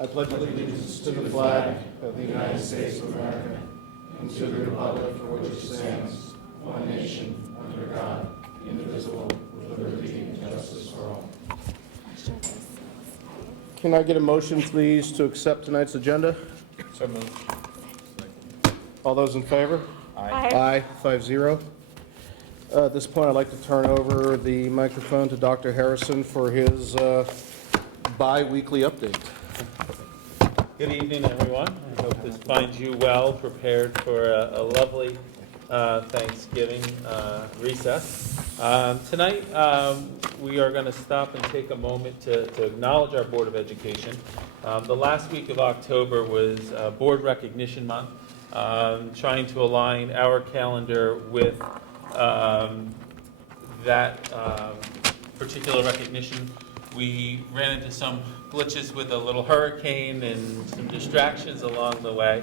I pledge allegiance to the flag of the United States of America and to the republic for which it stands, one nation, under God, indivisible, with liberty and justice for all. Can I get a motion, please, to accept tonight's agenda? So moved. All those in favor? Aye. Aye, 5-0. At this point, I'd like to turn over the microphone to Dr. Harrison for his bi-weekly update. Good evening, everyone. I hope this finds you well prepared for a lovely Thanksgiving recess. Tonight, we are going to stop and take a moment to acknowledge our Board of Education. The last week of October was Board Recognition Month, trying to align our calendar with that particular recognition. We ran into some glitches with a little hurricane and some distractions along the way.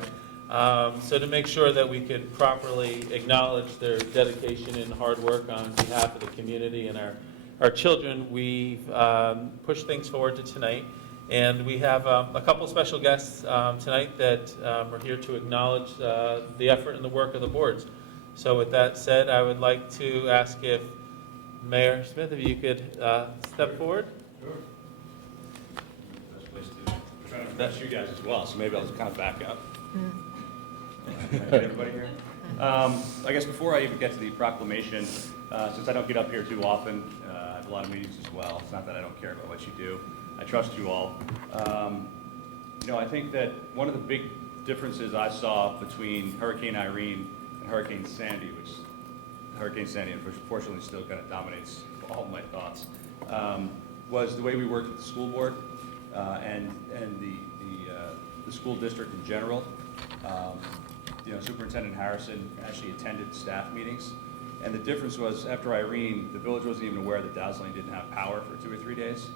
So to make sure that we could properly acknowledge their dedication and hard work on behalf of the community and our children, we've pushed things forward to tonight. And we have a couple special guests tonight that are here to acknowledge the effort and the work of the boards. So with that said, I would like to ask if Mayor Smith, if you could step forward. Sure. Best place to try to impress you guys as well, so maybe I'll just kind of back up. Everybody here? I guess before I even get to the proclamation, since I don't get up here too often, I have a lot of meetings as well. It's not that I don't care about what you do. I trust you all. I think that one of the big differences I saw between Hurricane Irene and Hurricane Sandy, which Hurricane Sandy unfortunately still kind of dominates all of my thoughts, was the way we worked with the school board and the school district in general. Superintendent Harrison actually attended staff meetings, and the difference was after Irene, the village wasn't even aware that Dowsling didn't have power for 2 or 3 days.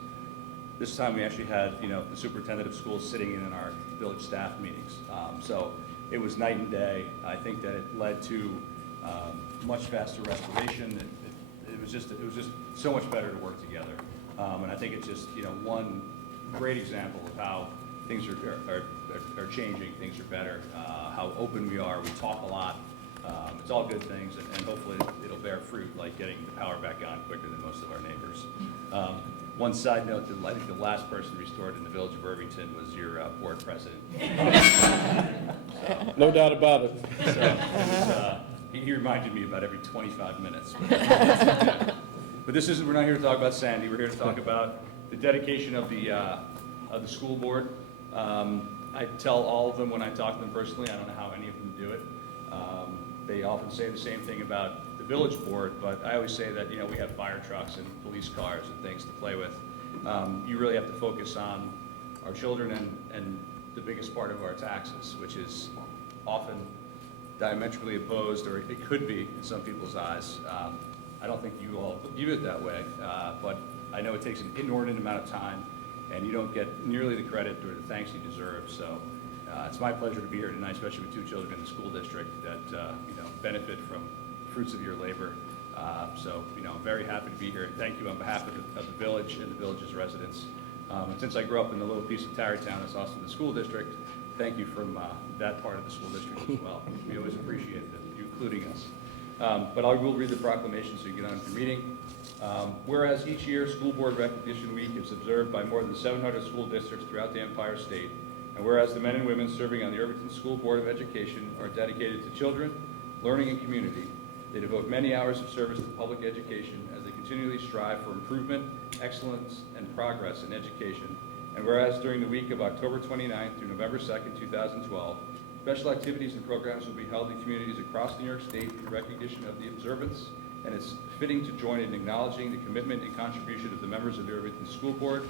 This time we actually had the superintendent of schools sitting in our village staff meetings. So it was night and day. I think that it led to much faster restoration. It was just so much better to work together. And I think it's just one great example of how things are changing. Things are better. How open we are. We talk a lot. It's all good things, and hopefully it'll bear fruit, like getting the power back on quicker than most of our neighbors. One side note, I think the last person restored in the village of Irvington was your board president. No doubt about it. So he reminded me about every 25 minutes. But we're not here to talk about Sandy. We're here to talk about the dedication of the school board. I tell all of them when I talk to them personally. I don't know how any of them do it. They often say the same thing about the village board, but I always say that we have fire trucks and police cars and things to play with. You really have to focus on our children and the biggest part of our taxes, which is often diametrically opposed, or it could be in some people's eyes. I don't think you all view it that way, but I know it takes an inordinate amount of time, and you don't get nearly the credit or the thanks you deserve. So it's my pleasure to be here tonight, especially with 2 children in the school district that benefit from the fruits of your labor. So I'm very happy to be here, and thank you on behalf of the village and the village's residents. And since I grew up in the little piece of Tarrytown that's also the school district, thank you from that part of the school district as well. We always appreciate you including us. But I will read the proclamation so you get on with your meeting. Whereas each year, School Board Recognition Week is observed by more than 700 school districts throughout the Empire State, and whereas the men and women serving on the Irvington School Board of Education are dedicated to children, learning, and community, they devote many hours of service to public education as they continually strive for improvement, excellence, and progress in education. And whereas during the week of October 29th through November 2nd, 2012, special activities and programs will be held in communities across New York State in recognition of the observance, and it's fitting to join in acknowledging the commitment and contribution of the members of the Irvington School Board.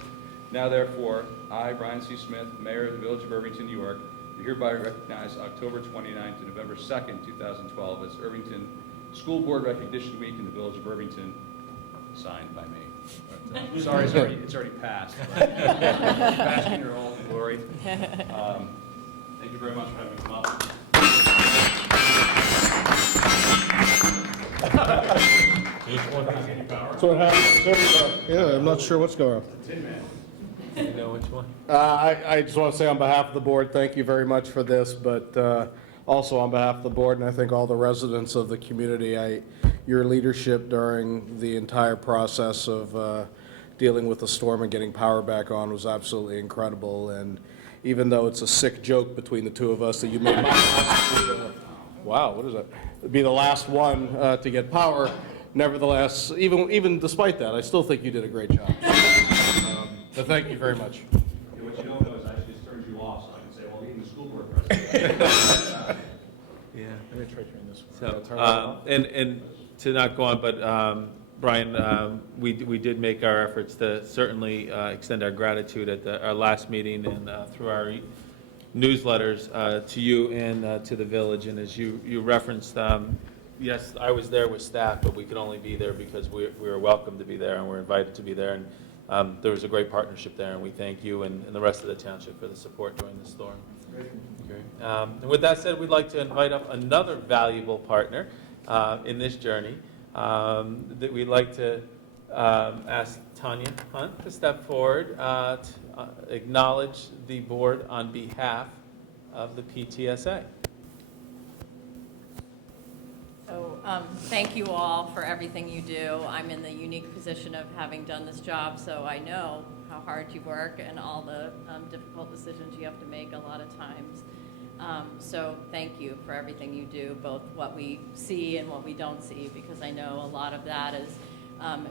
Now therefore, I, Brian C. Smith, Mayor of the Village of Irvington, New York, do hereby recognize October 29th to November 2nd, 2012 as Irvington School Board Recognition Week in the Village of Irvington, signed by me. But, sorry, it's already passed. Bask in your own glory. Thank you very much for having me come up. So what happens? Yeah, I'm not sure what's going on. Tin Man. Do you know which one? I just want to say on behalf of the board, thank you very much for this, but also on behalf of the board, and I think all the residents of the community, your leadership during the entire process of dealing with the storm and getting power back on was absolutely incredible. And even though it's a sick joke between the two of us that you may be the last one to get power, nevertheless, even despite that, I still think you did a great job. But thank you very much. And what you don't know is I just turned you off, so I can say, well, even the school board president. Yeah. Let me try turning this So, and to not go on, but Brian, we did make our efforts to certainly extend our gratitude at our last meeting and through our newsletters to you and to the village. And as you referenced, yes, I was there with staff, but we could only be there because we were welcome to be there and we're invited to be there. And there was a great partnership there, and we thank you and the rest of the township for the support during the storm. And with that said, we'd like to invite up another valuable partner in this journey. That we'd like to ask Tanya Hunt to step forward to acknowledge the board on behalf of the PTSA. So thank you all for everything you do. I'm in the unique position of having done this job, so I know how hard you work and all the difficult decisions you have to make a lot of times. So thank you for everything you do, both what we see and what we don't see, because I know a lot of that is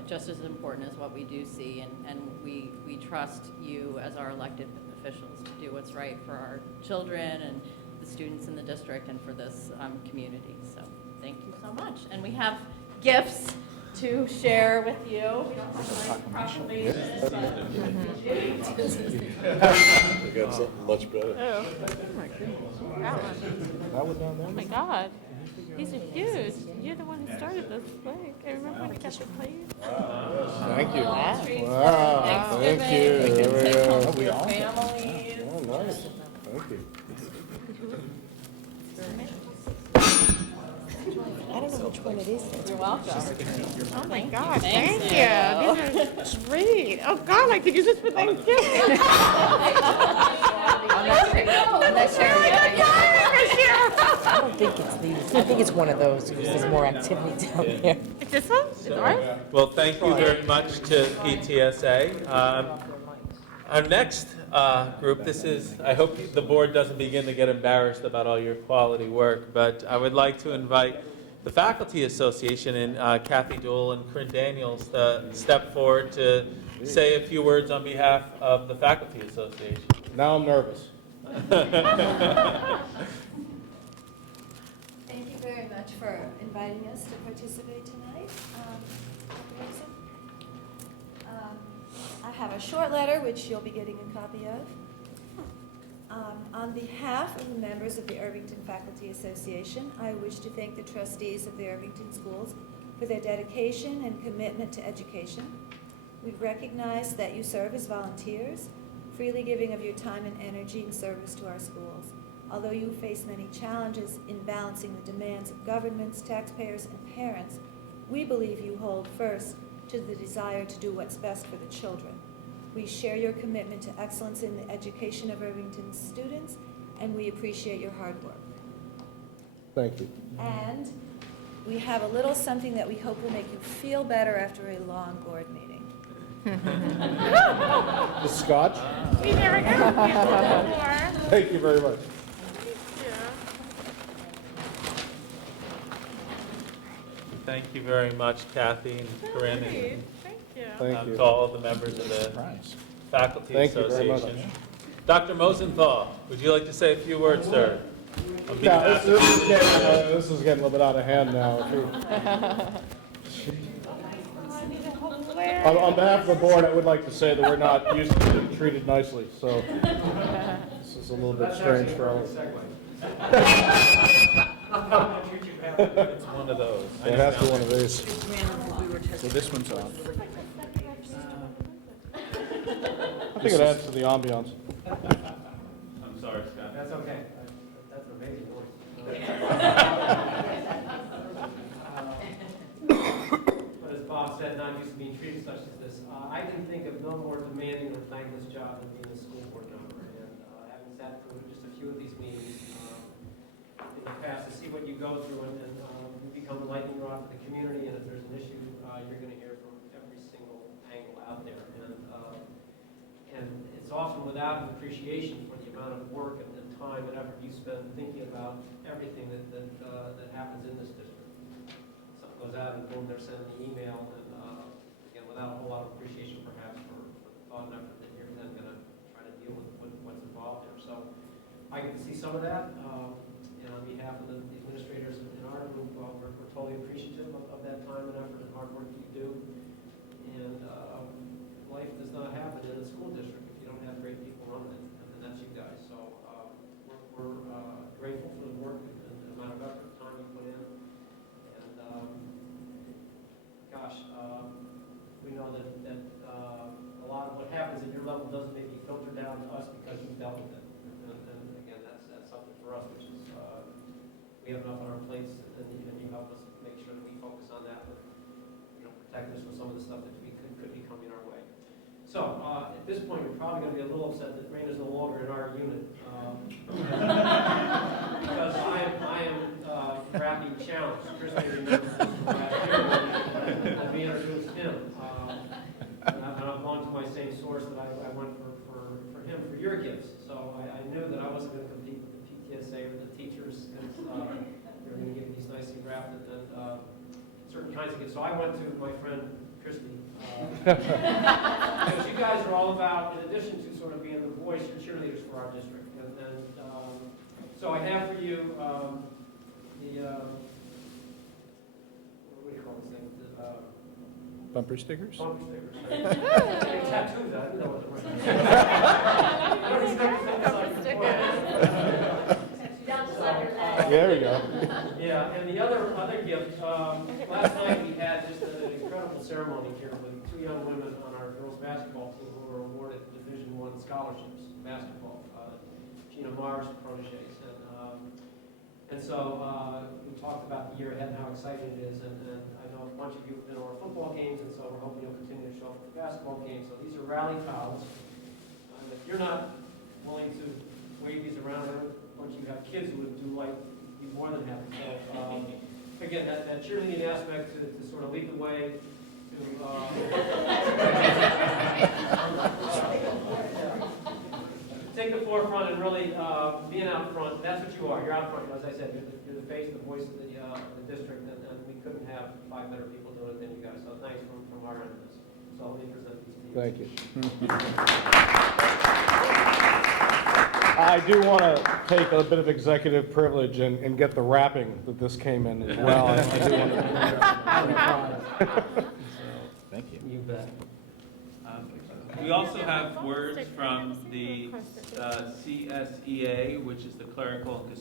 just as important as what we do see, and we trust you as our elected officials to do what's right for our children and the students in the district and for this community. So thank you so much. And we have gifts to share with you. We don't have my proclamation, We got something much better. Oh my goodness. That one. Oh my God. These are huge. You're the one who started this thing. I remember when we got the plate. Thank you. Treats for Wow, Thanksgiving. thank you. We can There we take home go. to your families. Oh, nice. Thank you. I don't know which one it is. You're welcome. Oh my God. Thank Thank you. These are great. Oh God, I could use this for Thanksgiving. I'm not sure. I don't think it's these. I think it's one of those because there's more activity down there. It's this one? It's ours? Well, thank you very much to PTSA. Our next group, I hope the board doesn't begin to get embarrassed about all your quality work, but I would like to invite the Faculty Association and Kathy Dool and Corinne Daniels to step forward to say a few words on behalf of the Faculty Association. Now I'm nervous. Thank you very much for inviting us to participate tonight. Dr. Wilson. I have a short letter, which you'll be getting a copy of. On behalf of the members of the Irvington Faculty Association, I wish to thank the trustees of the Irvington Schools for their dedication and commitment to education. We recognize that you serve as volunteers, freely giving of your time and energy in service to our schools. Although you face many challenges in balancing the demands of governments, taxpayers, and parents, we believe you hold first to the desire to do what's best for the children. We share your commitment to excellence in the education of Irvington's students, and we appreciate your hard work. Thank you. And we have a little something that we hope will make you feel better after a long board meeting. The scotch? We never got this before. Thank you very much. Thank you very much, Kathy and Corinne, and Thank you. Thank you. to all of the members of the Faculty Thank you very Association. much. Dr. Mosenthal, would you like to say a few words, sir? On Now, behalf of- this is getting a little bit out of hand now. On behalf of the board, I would like to say that we're not used to being treated nicely, so this is a little bit strange for all of us. It's one of those. It has to be one of these. So this one's off. I think it adds to the ambiance. I'm sorry, Scott. That's okay. That's an amazing voice. But as Bob said, not used to being treated such as this. I can think of no more demanding or thank this job and being a school board member. And having sat through just a few of these meetings in the past to see what you go through, and you become a lightning rod for the community, and if there's an issue, you're going to hear from every single angle out there. And it's often without an appreciation for the amount of work and time and effort you spend thinking about everything that happens in this district. Something goes out and boom, they're sending an email, and again, without a whole lot of appreciation perhaps for the thought and effort that you're then going to try to deal with what's involved there. So I can see some of that, and on behalf of the administrators in our group, we're totally appreciative of that time and effort and hard work that you do. And life does not happen in a school district if you don't have great people running it, and that's you guys. So we're grateful for the work and the amount of effort and time you put in. And we know that a lot of what happens at your level doesn't maybe filter down to us because you've dealt with it. And again, that's something for us, which is we have enough on our plates, and you help us make sure that we focus on that, but protect us from some of the stuff that could be coming our way. So, at this point, you're probably going to be a little upset that Rain is no longer in our unit. Because I am wrapping challenge. Chris may remember this from last year when we introduced him. And I've gone to my same source that I went for him for your gifts. So I knew that I wasn't going to compete with the PTSA or the teachers. And they were going to give me these nicely wrapped and certain kinds of gifts. So I went to my friend Christy. Because you guys are all about, in addition to sort of being the voice, you're cheerleaders for our district. And so I have for you what do you call this thing? Bumper stickers? Bumper stickers. Tattoos, I didn't know what There we go. Yeah, and the other gift, last night we had just an incredible ceremony here with two young women on our girls basketball team who were awarded Division I scholarships in basketball, Gina Mars proteges. And so we talked about the year ahead and how exciting it is, and I know a bunch of you have been to our football games, and so we're hoping you'll continue to show up at the basketball games. So these are rally towels. If you're not willing to wave these around, a bunch of you have kids who would be more than happy. So again, that cheerleading aspect to sort of lead the way to take the forefront and really being out front. That's what you are. You're out front. As I said, you're the face, the voice of the district, and we couldn't have 5 better people doing it than you guys. So thanks from our end of this. So let me present these to you. Thank you. I do want to take a bit of executive privilege and get the wrapping that this came in as well. I do want to Thank you. You bet. We also have words from the CSEA, which is the clerical and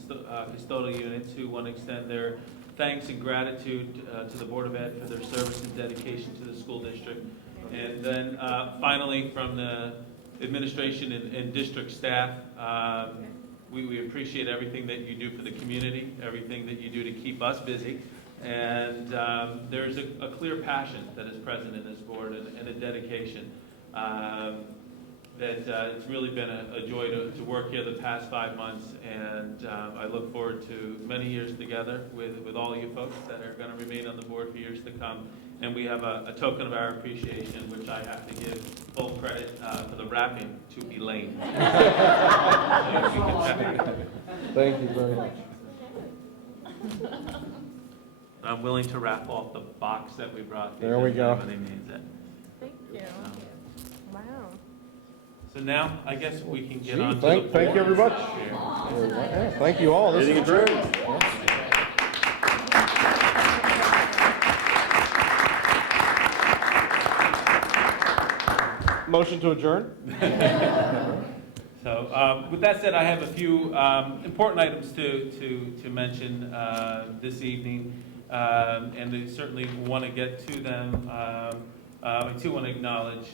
custodial units, who want to extend their thanks and gratitude to the Board of Ed for their service and dedication to the school district. And then finally, from the administration and district staff, we appreciate everything that you do for the community, everything that you do to keep us busy. And there's a clear passion that is present in this board and a dedication. That it's really been a joy to work here the past 5 months, and I look forward to many years together with all you folks that are going to remain on the board for years to come. And we have a token of our appreciation, which I have to give full credit for the wrapping to Elaine. Thank you very much. I'm willing to wrap off the box that we brought. There we go. Everybody needs it. Thank you. Wow. So now, I guess we can get Gee, on to thank the board. you very much. Chair. Yeah, thank you all. This is great. Motion to adjourn? So with that said, I have a few important items to mention this evening, and I certainly want to get to them. I too want to acknowledge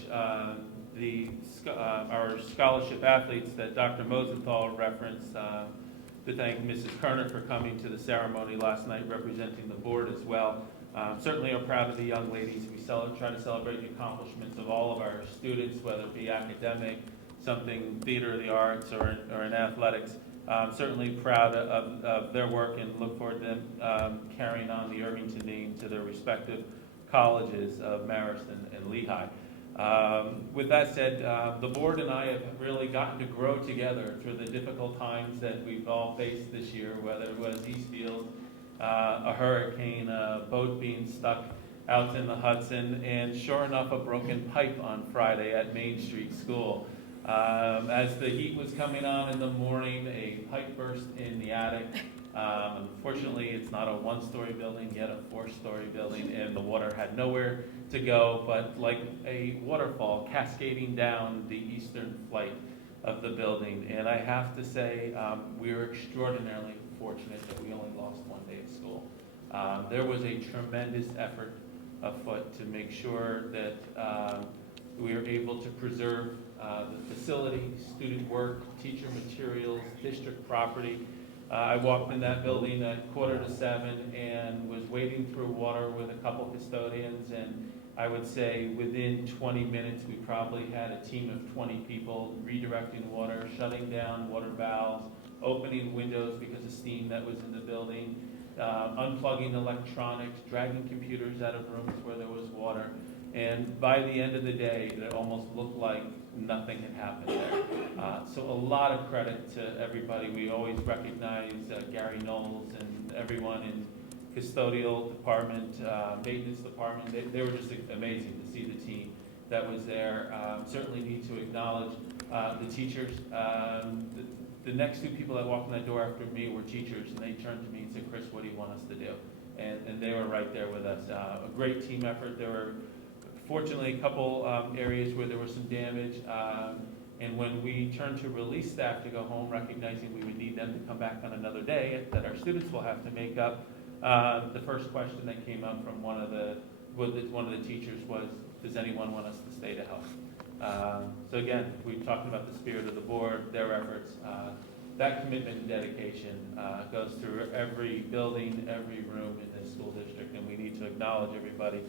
our scholarship athletes that Dr. Mosenthal referenced, to thank Mrs. Kerner for coming to the ceremony last night representing the board as well. Certainly are proud of the young ladies. We try to celebrate the accomplishments of all of our students, whether it be academic, something theater of the arts, or in athletics. Certainly proud of their work and look forward to them carrying on the Irvington name to their respective colleges of Marist and Lehigh. With that said, the board and I have really gotten to grow together through the difficult times that we've all faced this year, whether it was Eastfield, a hurricane, a boat being stuck out in the Hudson, and sure enough, a broken pipe on Friday at Main Street School. As the heat was coming on in the morning, a pipe burst in the attic. Unfortunately, it's not a one-story building, yet a four-story building, and the water had nowhere to go, but like a waterfall cascading down the eastern flight of the building. And I have to say, we were extraordinarily fortunate that we only lost one day of school. There was a tremendous effort afoot to make sure that we were able to preserve the facility, student work, teacher materials, district property. I walked in that building at 6:45 and was wading through water with a couple custodians, and I would say within 20 minutes we probably had a team of 20 people redirecting water, shutting down water valves, opening windows because of steam that was in the building, unplugging electronics, dragging computers out of rooms where there was water. And by the end of the day, it almost looked like nothing had happened there. So a lot of credit to everybody. We always recognize Gary Knowles and everyone in custodial department, maintenance department. They were just amazing to see the team that was there. Certainly need to acknowledge the teachers. The next two people that walked in that door after me were teachers, and they turned to me and said, "Chris, what do you want us to do?" And they were right there with us. A great team effort. There were fortunately a couple areas where there was some damage, and when we turned to release staff to go home, recognizing we would need them to come back on another day that our students will have to make up, the first question that came up from one of the teachers was, "Does anyone want us to stay to help?" So again, we've talked about the spirit of the board, their efforts. That commitment and dedication goes through every building, every room in this school district, and we need to acknowledge everybody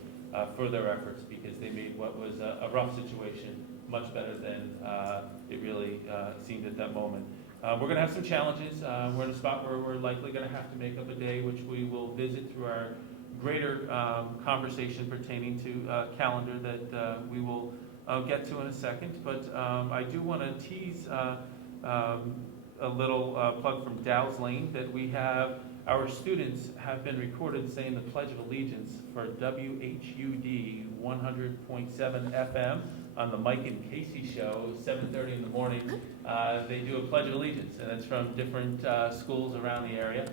for their efforts, because they made what was a rough situation much better than it really seemed at that moment. We're going to have some challenges. We're in a spot where we're likely going to have to make up a day, which we will visit through our greater conversation pertaining to calendar that we will get to in a second. But I do want to tease a little plug from Dow's Lane that we have. Our students have been recorded saying the Pledge of Allegiance for WHUD 100.7 FM on the Mike and Casey show, 7:30 in the morning. They do a Pledge of Allegiance, and it's from different schools around the area.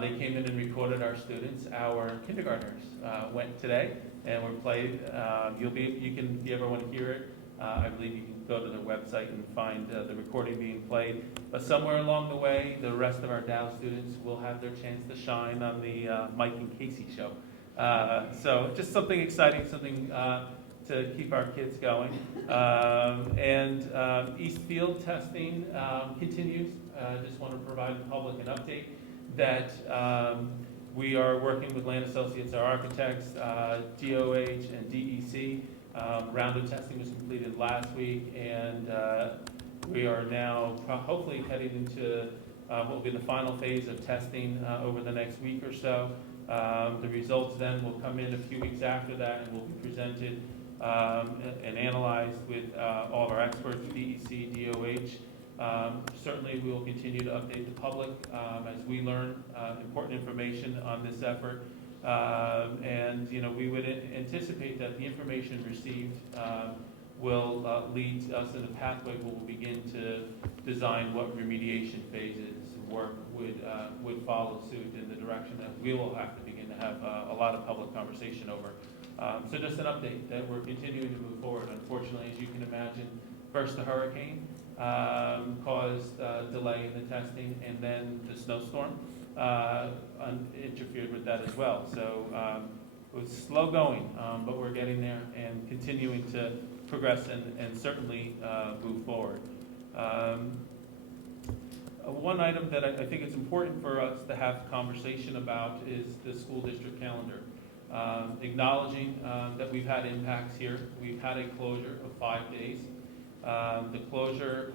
They came in and recorded our students. Our kindergartners went today and were played. If you ever want to hear it, I believe you can go to their website and find the recording being played. But somewhere along the way, the rest of our Dow students will have their chance to shine on the Mike and Casey show. So just something exciting, something to keep our kids going. Eastfield testing continues. Just want to provide the public an update that we are working with Land Associates, our architects, DOH, and DEC. Round of testing was completed last week, and we are now hopefully heading into what will be the final phase of testing over the next week or so. The results then will come in a few weeks after that and will be presented and analyzed with all of our experts, DEC, DOH. Certainly we will continue to update the public as we learn important information on this effort. We would anticipate that the information received will lead us in a pathway where we'll begin to design what remediation phases work would follow suit in the direction that we will have to begin to have a lot of public conversation over. So just an update that we're continuing to move forward. Unfortunately, as you can imagine, first the hurricane caused delay in the testing, and then the snowstorm interfered with that as well. So it was slow going, but we're getting there and continuing to progress and certainly move forward. One item that I think it's important for us to have conversation about is the school district calendar. acknowledging that we've had impacts here. We've had a closure of 5 days. The closure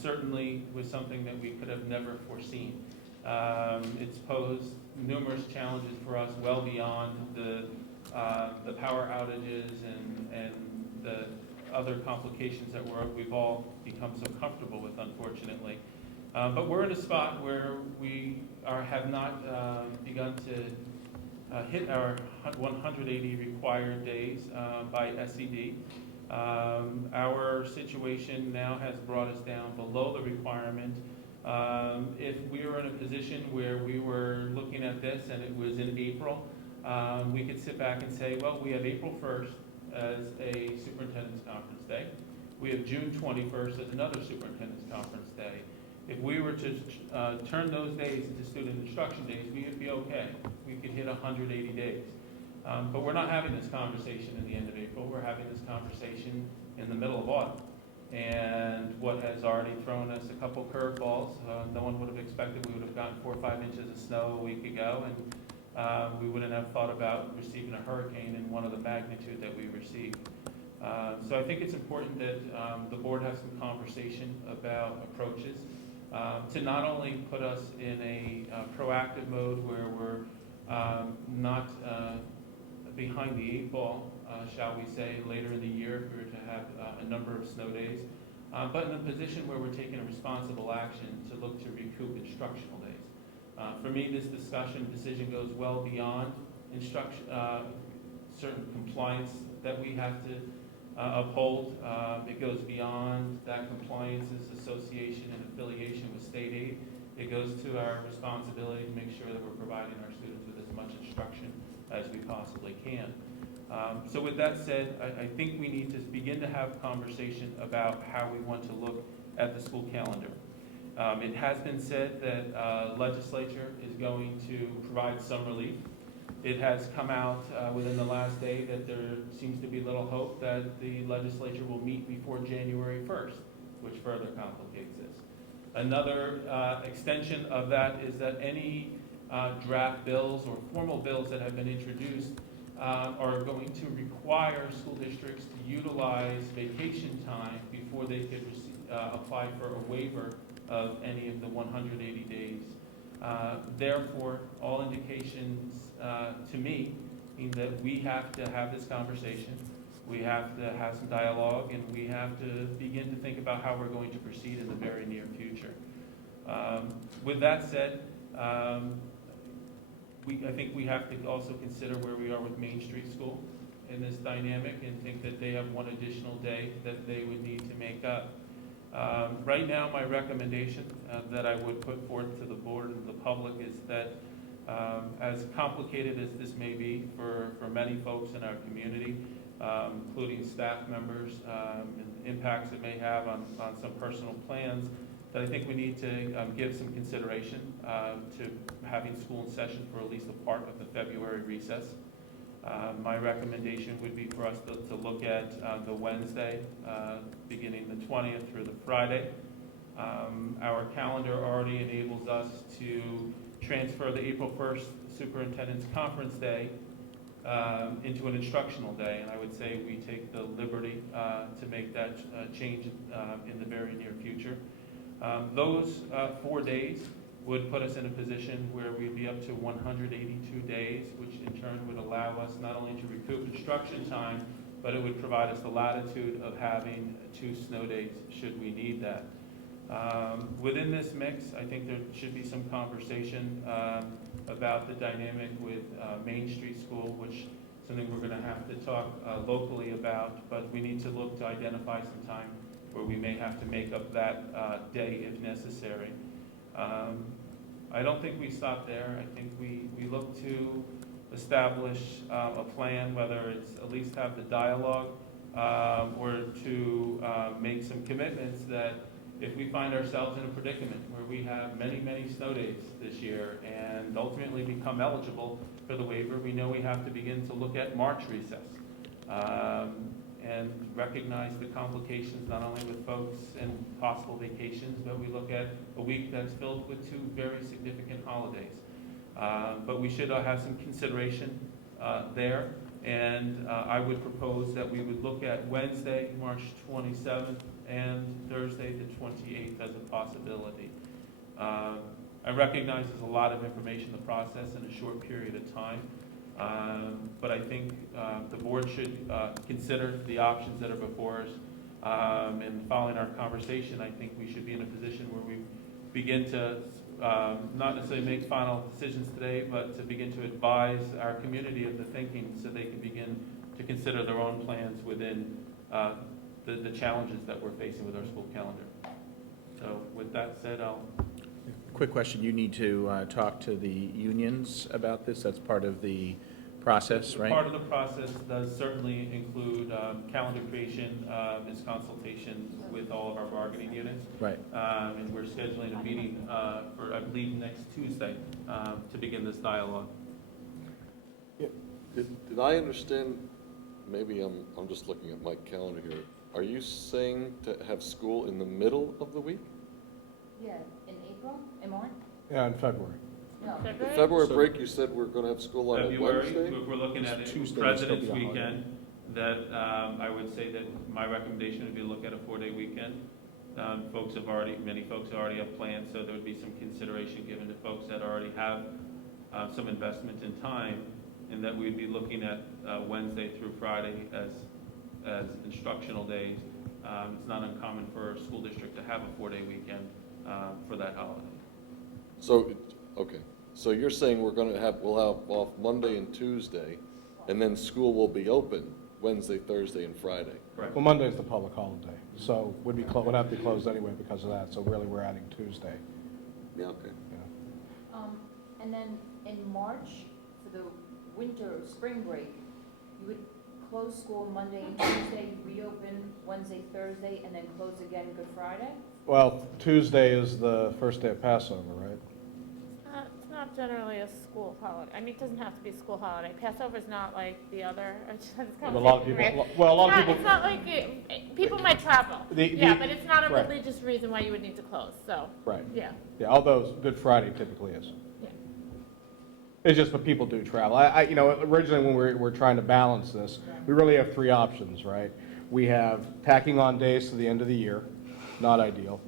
certainly was something that we could have never foreseen. It's posed numerous challenges for us well beyond the power outages and the other complications that we've all become so comfortable with, unfortunately. But we're in a spot where we have not begun to hit our 180 required days by SED. Our situation now has brought us down below the requirement. If we were in a position where we were looking at this and it was in April, we could sit back and say, well, we have April 1st as a superintendent's conference day. We have June 21st as another superintendent's conference day. If we were to turn those days into student instruction days, we would be okay. We could hit 180 days. But we're not having this conversation in the end of April. We're having this conversation in the middle of autumn. And what has already thrown us a couple curveballs, no one would have expected we would have gotten 4 or 5 inches of snow a week ago, and we wouldn't have thought about receiving a hurricane in one of the magnitude that we received. So I think it's important that the board has some conversation about approaches to not only put us in a proactive mode where we're not behind the 8 ball, shall we say, later in the year if we were to have a number of snow days, but in a position where we're taking a responsible action to look to recoup instructional days. For me, this decision goes well beyond instruction, certain compliance that we have to uphold. It goes beyond that compliance's association and affiliation with state aid. It goes to our responsibility to make sure that we're providing our students with as much instruction as we possibly can. So with that said, I think we need to begin to have conversation about how we want to look at the school calendar. It has been said that legislature is going to provide some relief. It has come out within the last day that there seems to be little hope that the legislature will meet before January 1st, which further complicates this. Another extension of that is that any draft bills or formal bills that have been introduced are going to require school districts to utilize vacation time before they could apply for a waiver of any of the 180 days. Therefore, all indications to me mean that we have to have this conversation, we have to have some dialogue, and we have to begin to think about how we're going to proceed in the very near future. With that said, I think we have to also consider where we are with Main Street School in this dynamic and think that they have one additional day that they would need to make up. Right now, my recommendation that I would put forth to the board and the public is that as complicated as this may be for many folks in our community, including staff members, and impacts it may have on some personal plans, that I think we need to give some consideration to having school in session for at least a part of the February recess. My recommendation would be for us to look at the Wednesday, beginning the 20th through the Friday. Our calendar already enables us to transfer the April 1st Superintendent's Conference Day into an instructional day, and I would say we take the liberty to make that change in the very near future. Those 4 days would put us in a position where we'd be up to 182 days, which in turn would allow us not only to recoup instruction time, but it would provide us the latitude of having 2 snow days should we need that. Within this mix, I think there should be some conversation about the dynamic with Main Street School, which is something we're going to have to talk locally about, but we need to look to identify some time where we may have to make up that day if necessary. I don't think we stop there. I think we look to establish a plan, whether it's at least have the dialogue or to make some commitments that if we find ourselves in a predicament where we have many, many snow days this year and ultimately become eligible for the waiver, we know we have to begin to look at March recess and recognize the complications not only with folks and possible vacations, but we look at a week that's filled with 2 very significant holidays. But we should have some consideration there. And I would propose that we would look at Wednesday, March 27th, and Thursday, the 28th as a possibility. I recognize there's a lot of information to process in a short period of time, but I think the board should consider the options that are before us. And following our conversation, I think we should be in a position where we begin to not necessarily make final decisions today, but to begin to advise our community of the thinking so they can begin to consider their own plans within the challenges that we're facing with our school calendar. So with that said, I'll... Quick question, you need to talk to the unions about this? That's part of the process, right? Part of the process does certainly include calendar creation, is consultation with all of our bargaining units. Right. And we're scheduling a meeting for, I believe, next Tuesday to begin this dialogue. Did I understand, maybe I'm just looking at my calendar here, are you saying to have school in the middle of the week? Yeah, in April, in March? Yeah, in February. No. The February? February break, you said we're going to have school on a February, Wednesday? we're looking at it, Tuesday would still President's be a holiday. Weekend, that I would say that my recommendation would be to look at a 4-day weekend. Many folks already have plans, so there would be some consideration given to folks that already have some investment in time, and that we'd be looking at Wednesday through Friday as instructional days. It's not uncommon for a school district to have a 4-day weekend for that holiday. So, okay, so you're saying we'll have off Monday and Tuesday, and then school will be open Wednesday, Thursday, and Friday? Correct. Well, Monday is the public holiday, so would have to be closed anyway because of that, so really we're adding Tuesday. Yeah, okay. Yeah. And then in March, for the winter or spring break, you would close school Monday and Tuesday, reopen Wednesday, Thursday, and then close again Good Friday? Well, Tuesday is the first day of Passover, right? It's not generally a school holiday. I mean, it doesn't have to be a school holiday. Passover's not like the other. A lot of people, well, a lot of people. It's not like, people might travel. Yeah, but it's not a right. religious reason why you would need to close, so, Right. yeah. Yeah, although Good Friday typically is. Yeah. It's just, but people do travel. Originally when we're trying to balance this, we really have three options, right? We have tacking on days to the end of the year, not ideal.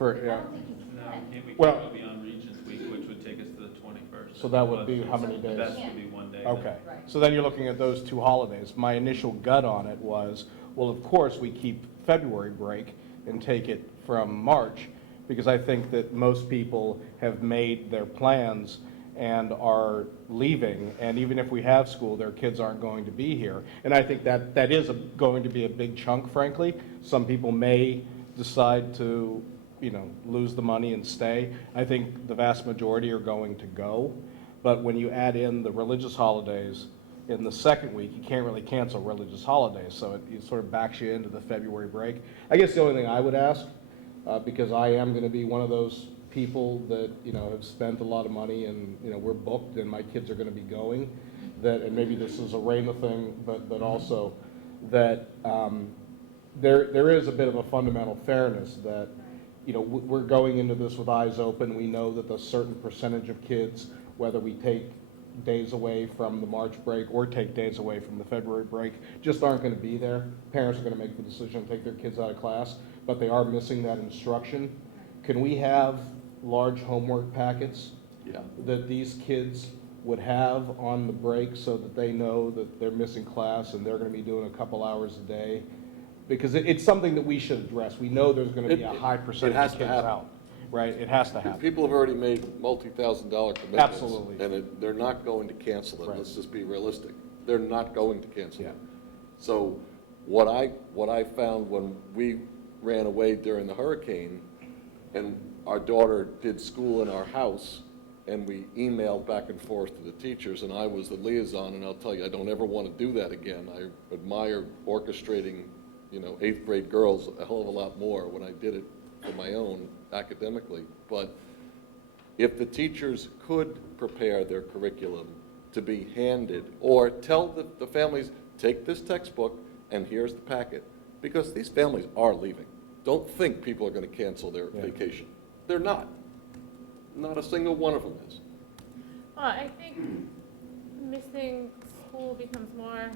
I don't think you can. We Well- can't go beyond Regents Week, which would take us to the 21st. So that would be how many The days? best would be 1 day. Okay, Right. so then you're looking at those two holidays. My initial gut on it was, well, of course, we keep February break and take it from March, because I think that most people have made their plans and are leaving, and even if we have school, their kids aren't going to be here. And I think that is going to be a big chunk, frankly. Some people may decide to, lose the money and stay. I think the vast majority are going to go. But when you add in the religious holidays in the second week, you can't really cancel religious holidays, so it sort of backs you into the February break. I guess the only thing I would ask, because I am going to be one of those people that, have spent a lot of money and, we're booked and my kids are going to be going, and maybe this is a Rhema thing, but also that there is a bit of a fundamental fairness that, we're going into this with eyes open. We know that a certain percentage of kids, whether we take days away from the March break or take days away from the February break, just aren't going to be there. Parents are going to make the decision to take their kids out of class, but they are missing that instruction. Can we have large homework packets that these kids would have on the break so that they know that they're missing class and they're going to be doing a couple hours a day? Because it's something that we should address. We know there's going to be a high percentage has of to kids happen. out, right? It has to happen. People have already made multi-$1,000 commitments. Absolutely. And they're not going to cancel it. Right. Let's just be realistic. They're not going to cancel Yeah. it. So what I found when we ran away during the hurricane, and our daughter did school in our house, and we emailed back and forth to the teachers, and I was the liaison, and I'll tell you, I don't ever want to do that again. I admire orchestrating, 8th grade girls a hell of a lot more when I did it for my own academically. But if the teachers could prepare their curriculum to be handed, or tell the families, take this textbook and here's the packet, because these families are leaving. Don't think people are going to cancel their vacation. They're not. Not a single one of them is. Well, I think missing school becomes more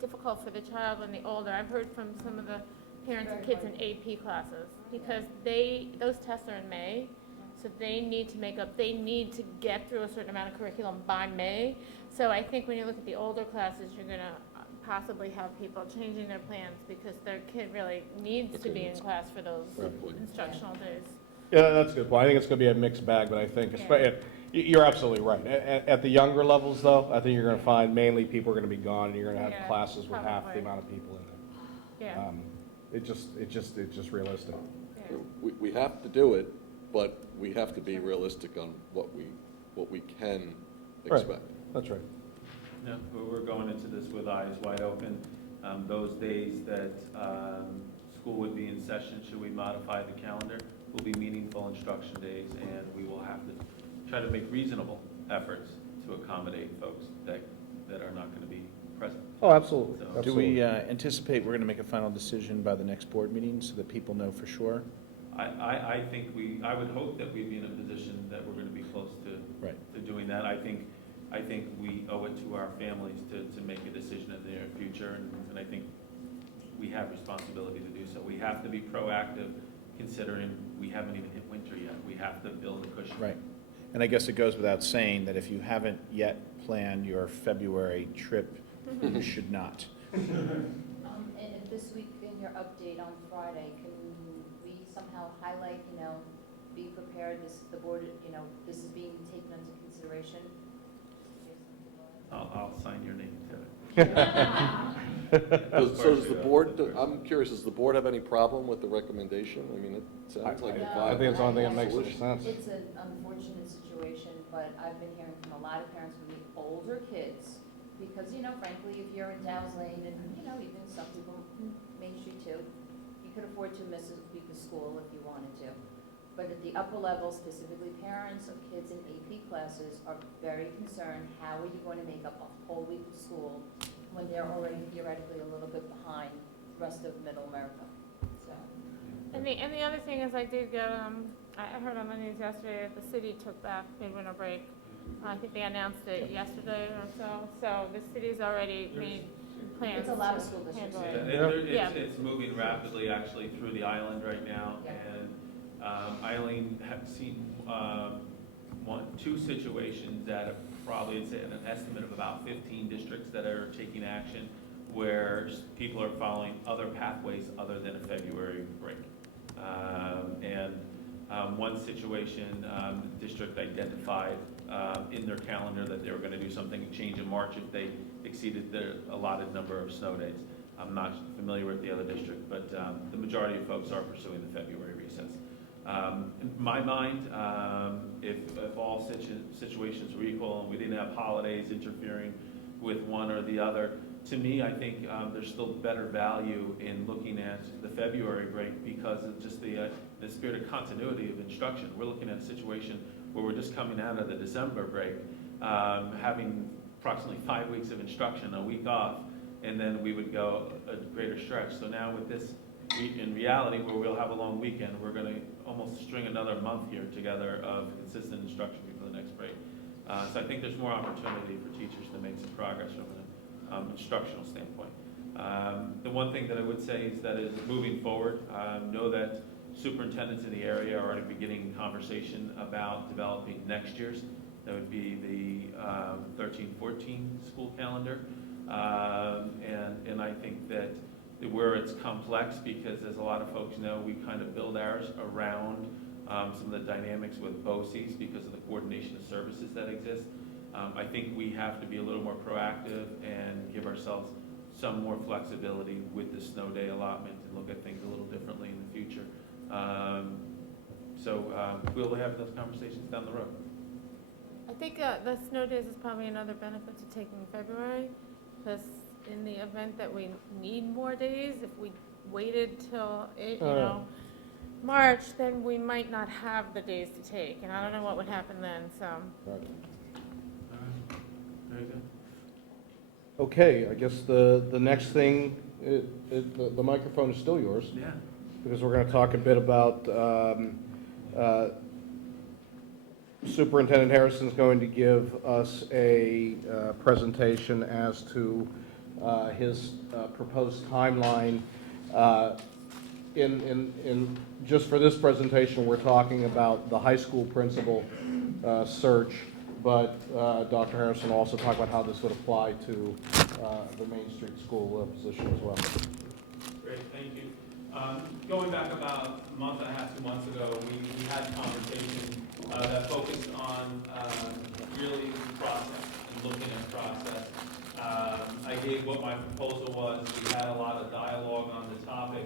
difficult for the child when they're older. I've heard from some of the parents of kids in AP classes, because those tests are in May, so they need to get through a certain amount of curriculum by May. So I think when you look at the older classes, you're gonna possibly have people changing their plans because their kid really needs to be in class for those instructional days. Yeah, that's a good point. I think it's going to be a mixed bag, but I think, you're absolutely right. At the younger levels, though, I think you're going to find mainly people are going to be gone, and you're going to have Yeah, classes with half the probably. amount of people in there. Yeah, It's just realistic. yeah. We have to do it, but we have to be realistic on what we can Right. expect. That's right. No, we're going into this with eyes wide open. Those days that school would be in session, should we modify the calendar, will be meaningful instruction days, and we will have to try to make reasonable efforts to accommodate folks that are not going to be present. Oh, absolutely. So- Do Absolutely. we anticipate we're going to make a final decision by the next board meeting so that people know for sure? I think I would hope that we'd be in a position that we're going to be close Right. to doing that. I think we owe it to our families to make a decision in the near future, and I think we have responsibility to do so. We have to be proactive, considering we haven't even hit winter yet. We have to build a cushion. Right. And I guess it goes without saying that if you haven't yet planned your February trip, you should not. And if this week in your update on Friday, can we somehow highlight, be prepared, the board, this is being taken into consideration? I'll sign your name to it. So does the board, I'm curious, does the board have any problem with the recommendation? I mean, it sounds like a No, I think it's the only thing that makes solution. sense. It's an unfortunate situation, but I've been hearing from a lot of parents with the older kids, because, frankly, if you're in Dow's Lane and, even some people in Main Street too, you could afford to miss a week of school if you wanted to. But at the upper level, specifically parents of kids in AP classes are very concerned, how are you going to make up a whole week of school when they're already theoretically a little bit behind the rest of middle America? So, And the other thing is, I did get, I heard on the news yesterday that the city took back midwinter break. I think they announced it yesterday or so. So the city's already made plans. it's a lot of to school districts. handle it. Yeah, Yeah. It's moving rapidly, actually, through the island right now, Yeah. and Eileen has seen two situations that are probably, it's an estimate of about 15 districts that are taking action, where people are following other pathways other than a February break. One situation, the district identified in their calendar that they were going to do something, change in March if they exceeded the allotted number of snow days. I'm not familiar with the other district, but the majority of folks are pursuing the February recess. In my mind, if all situations were equal and we didn't have holidays interfering with one or the other, to me, I think there's still better value in looking at the February break because of just the spirit of continuity of instruction. We're looking at a situation where we're just coming out of the December break, having approximately 5 weeks of instruction, a week off, and then we would go a greater stretch. So now with this, in reality, where we'll have a long weekend, we're going to almost string another month here together of consistent instruction before the next break. So I think there's more opportunity for teachers to make some progress from an instructional standpoint. The one thing that I would say is that is moving forward, know that superintendents in the area are already beginning conversation about developing next year's. That would be the 13-14 school calendar. And I think that where it's complex, because as a lot of folks know, we kind of build ours around some of the dynamics with BOCES because of the coordination of services that exist. I think we have to be a little more proactive and give ourselves some more flexibility with the snow day allotment and look at things a little differently in the future. We'll have those conversations down the road. I think the snow days is probably another benefit to taking February, because in the event that we need more days, if we waited till, March, then we might not have the days to take, and I don't know what would happen then, so. All right. Very good. Okay, I guess the next thing, the microphone is still yours, Yeah. because we're going to talk a bit about Superintendent Harrison is going to give us a presentation as to his proposed timeline. Just for this presentation, we're talking about the high school principal search, but Dr. Harrison will also talk about how this would apply to the Main Street School position as well. Great, thank you. Going back about a month and a half, 2 months ago, we had a conversation that focused on really process and looking at process. I gave what my proposal was. We had a lot of dialogue on the topic,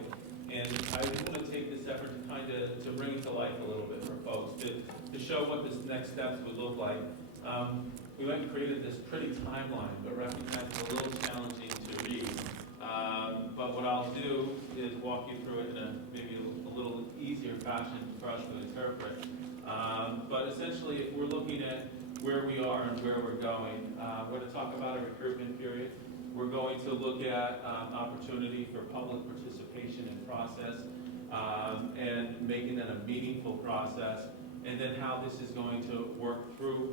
and I just want to take this effort to kind of to bring it to life a little bit for folks, to show what this next steps would look like. We went and created this pretty timeline, but recognized it's a little challenging to read. But what I'll do is walk you through it in a maybe a little easier fashion for us to interpret. But essentially, if we're looking at where we are and where we're going, we're going to talk about a recruitment period. We're going to look at opportunity for public participation in process and making that a meaningful process, and then how this is going to work through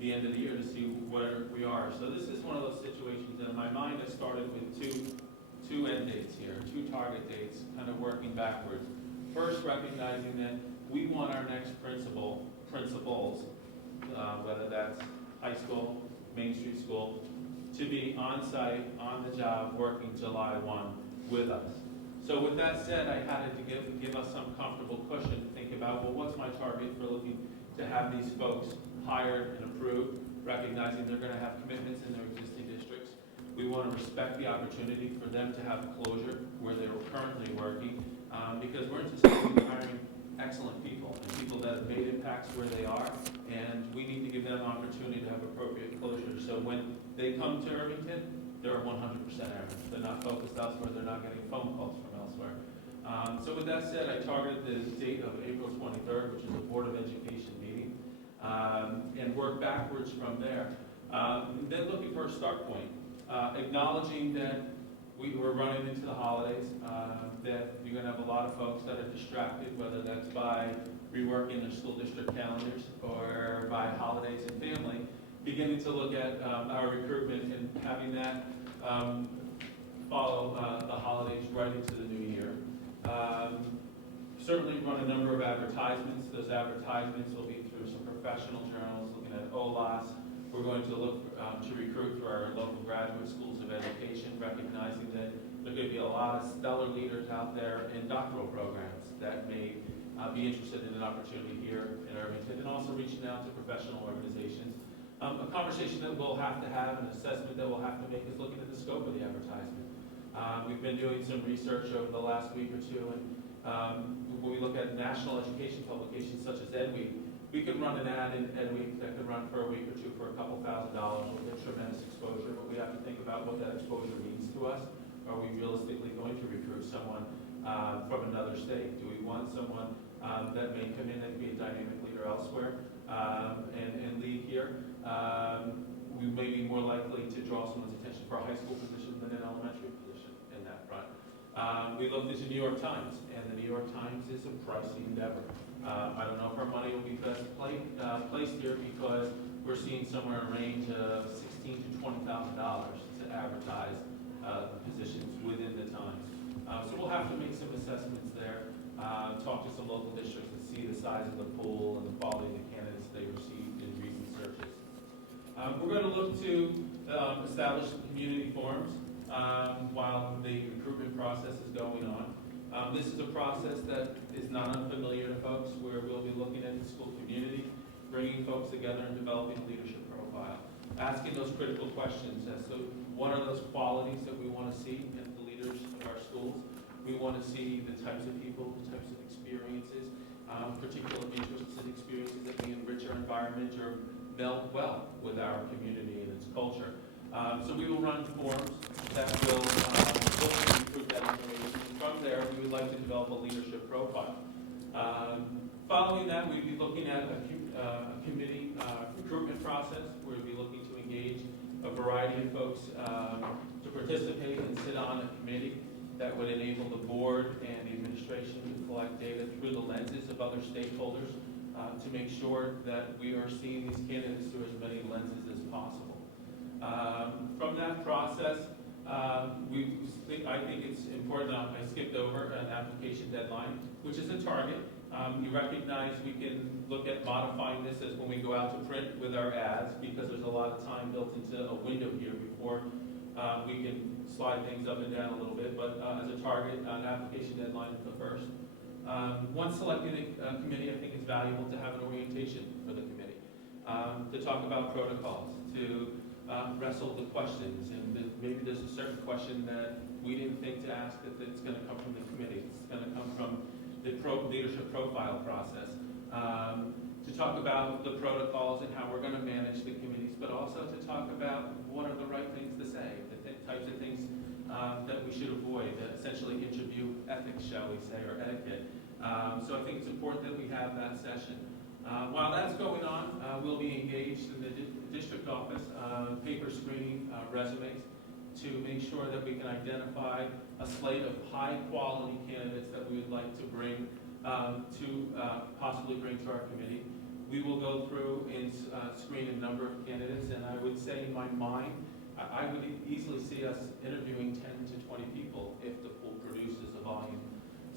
the end of the year to see where we are. So this is one of those situations that in my mind I started with two end dates here, 2 target dates, kind of working backwards. First, recognizing that we want our next principals, whether that's high school, Main Street School, to be on site, on the job, working July 1 with us. So with that said, I had to give us some comfortable cushion to think about, well, what's my target for looking to have these folks hired and approved, recognizing they're going to have commitments in their existing districts. We want to respect the opportunity for them to have closure where they were currently working, because we're anticipating hiring excellent people and people that have made impacts where they are, and we need to give them an opportunity to have appropriate closure. So when they come to Irvington, they're 100% Irvington. They're not focused elsewhere. They're not getting phone calls from elsewhere. So with that said, I targeted the date of April 23rd, which is a Board of Education meeting, and work backwards from there. Then looking for a start point, acknowledging that we were running into the holidays, that you're going to have a lot of folks that are distracted, whether that's by reworking their school district calendars or by holidays and family, beginning to look at our recruitment and having that follow the holidays right into the new year. Certainly run a number of advertisements. Those advertisements will be through some professional journals, looking at OLAS. We're going to look to recruit through our local graduate schools of education, recognizing that there are going to be a lot of stellar leaders out there in doctoral programs that may be interested in an opportunity here in Irvington, and also reaching out to professional organizations. A conversation that we'll have to have, an assessment that we'll have to make, is looking at the scope of the advertisement. We've been doing some research over the last week or two, and when we look at national education publications such as EdWeek, we could run an ad in EdWeek that could run for a week or two for a couple $1,000 with a tremendous exposure, but we have to think about what that exposure means to us. Are we realistically going to recruit someone from another state? Do we want someone that may come in and be a dynamic leader elsewhere and lead here? We may be more likely to draw someone's attention for a high school position than an elementary position in that front. We looked at the New York Times, and the New York Times is a pricey endeavor. I don't know if our money will be best placed here, because we're seeing somewhere in a range of $16,000 to $20,000 to advertise the positions within the Times. So we'll have to make some assessments there, talk to some local districts and see the size of the pool and the quality of the candidates they received in recent searches. We're going to look to establish some community forums while the recruitment process is going on. This is a process that is not unfamiliar to folks, where we'll be looking at the school community, bringing folks together and developing a leadership profile, asking those critical questions as to what are those qualities that we want to see in the leaders of our schools. We want to see the types of people, the types of experiences, particular interests and experiences that may enrich our environment or meld well with our community and its culture. So we will run forums that will look to recruit that information. From there, we would like to develop a leadership profile. Following that, we'd be looking at a committee recruitment process, where we'd be looking to engage a variety of folks to participate and sit on a committee that would enable the board and the administration to collect data through the lenses of other stakeholders, to make sure that we are seeing these candidates through as many lenses as possible. From that process, I think it's important, I skipped over an application deadline, which is a target. You recognize we can look at modifying this as when we go out to print with our ads, because there's a lot of time built into a window here before we can slide things up and down a little bit, but as a target, an application deadline is the first. Once selecting a committee, I think it's valuable to have an orientation for the committee, to talk about protocols, to wrestle the questions, and maybe there's a certain question that we didn't think to ask that's going to come from the committee. It's going to come from the leadership profile process, to talk about the protocols and how we're going to manage the committees, but also to talk about what are the right things to say, the types of things that we should avoid, essentially interview ethics, shall we say, or etiquette. So I think it's important that we have that session. While that's going on, we'll be engaged in the district office, paper screening resumes, to make sure that we can identify a slate of high-quality candidates that we would like to bring possibly bring to our committee. We will go through and screen a number of candidates, and I would say in my mind, I would easily see us interviewing 10 to 20 people if the pool produces a volume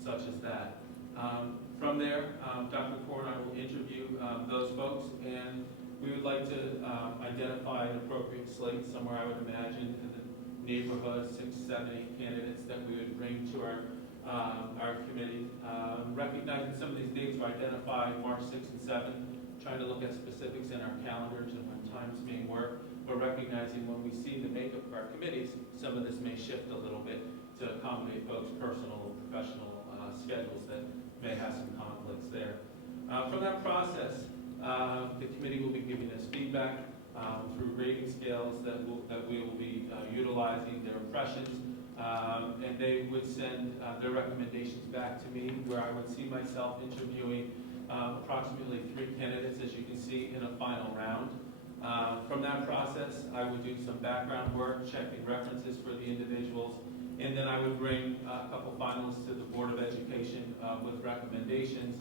such as that. From there, Dr. Core and I will interview those folks, and we would like to identify an appropriate slate somewhere, I would imagine, in the neighborhood, 6, 7, 8 candidates that we would bring to our committee. Recognizing some of these dates are identified, March 6 and 7, trying to look at specifics in our calendars and when times may work, but recognizing when we see the makeup of our committees, some of this may shift a little bit to accommodate folks' personal, professional schedules that may have some conflicts there. From that process, the committee will be giving us feedback through rating scales that we will be utilizing, their impressions, and they would send their recommendations back to me, where I would see myself interviewing approximately 3 candidates, as you can see, in a final round. From that process, I would do some background work, checking references for the individuals, and then I would bring a couple finalists to the Board of Education with recommendations.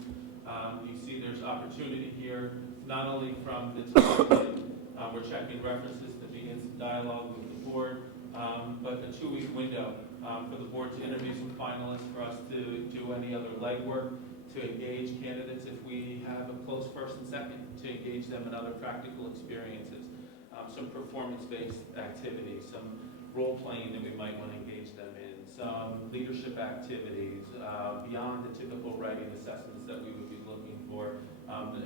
You see there's opportunity here, not only from the team, we're checking references to begin some dialogue with the board, but a 2-week window for the board to interview some finalists, for us to do any other legwork, to engage candidates if we have a close first and second, to engage them in other practical experiences, some performance-based activities, some role-playing that we might want to engage them in, some leadership activities beyond the typical writing assessments that we would be looking for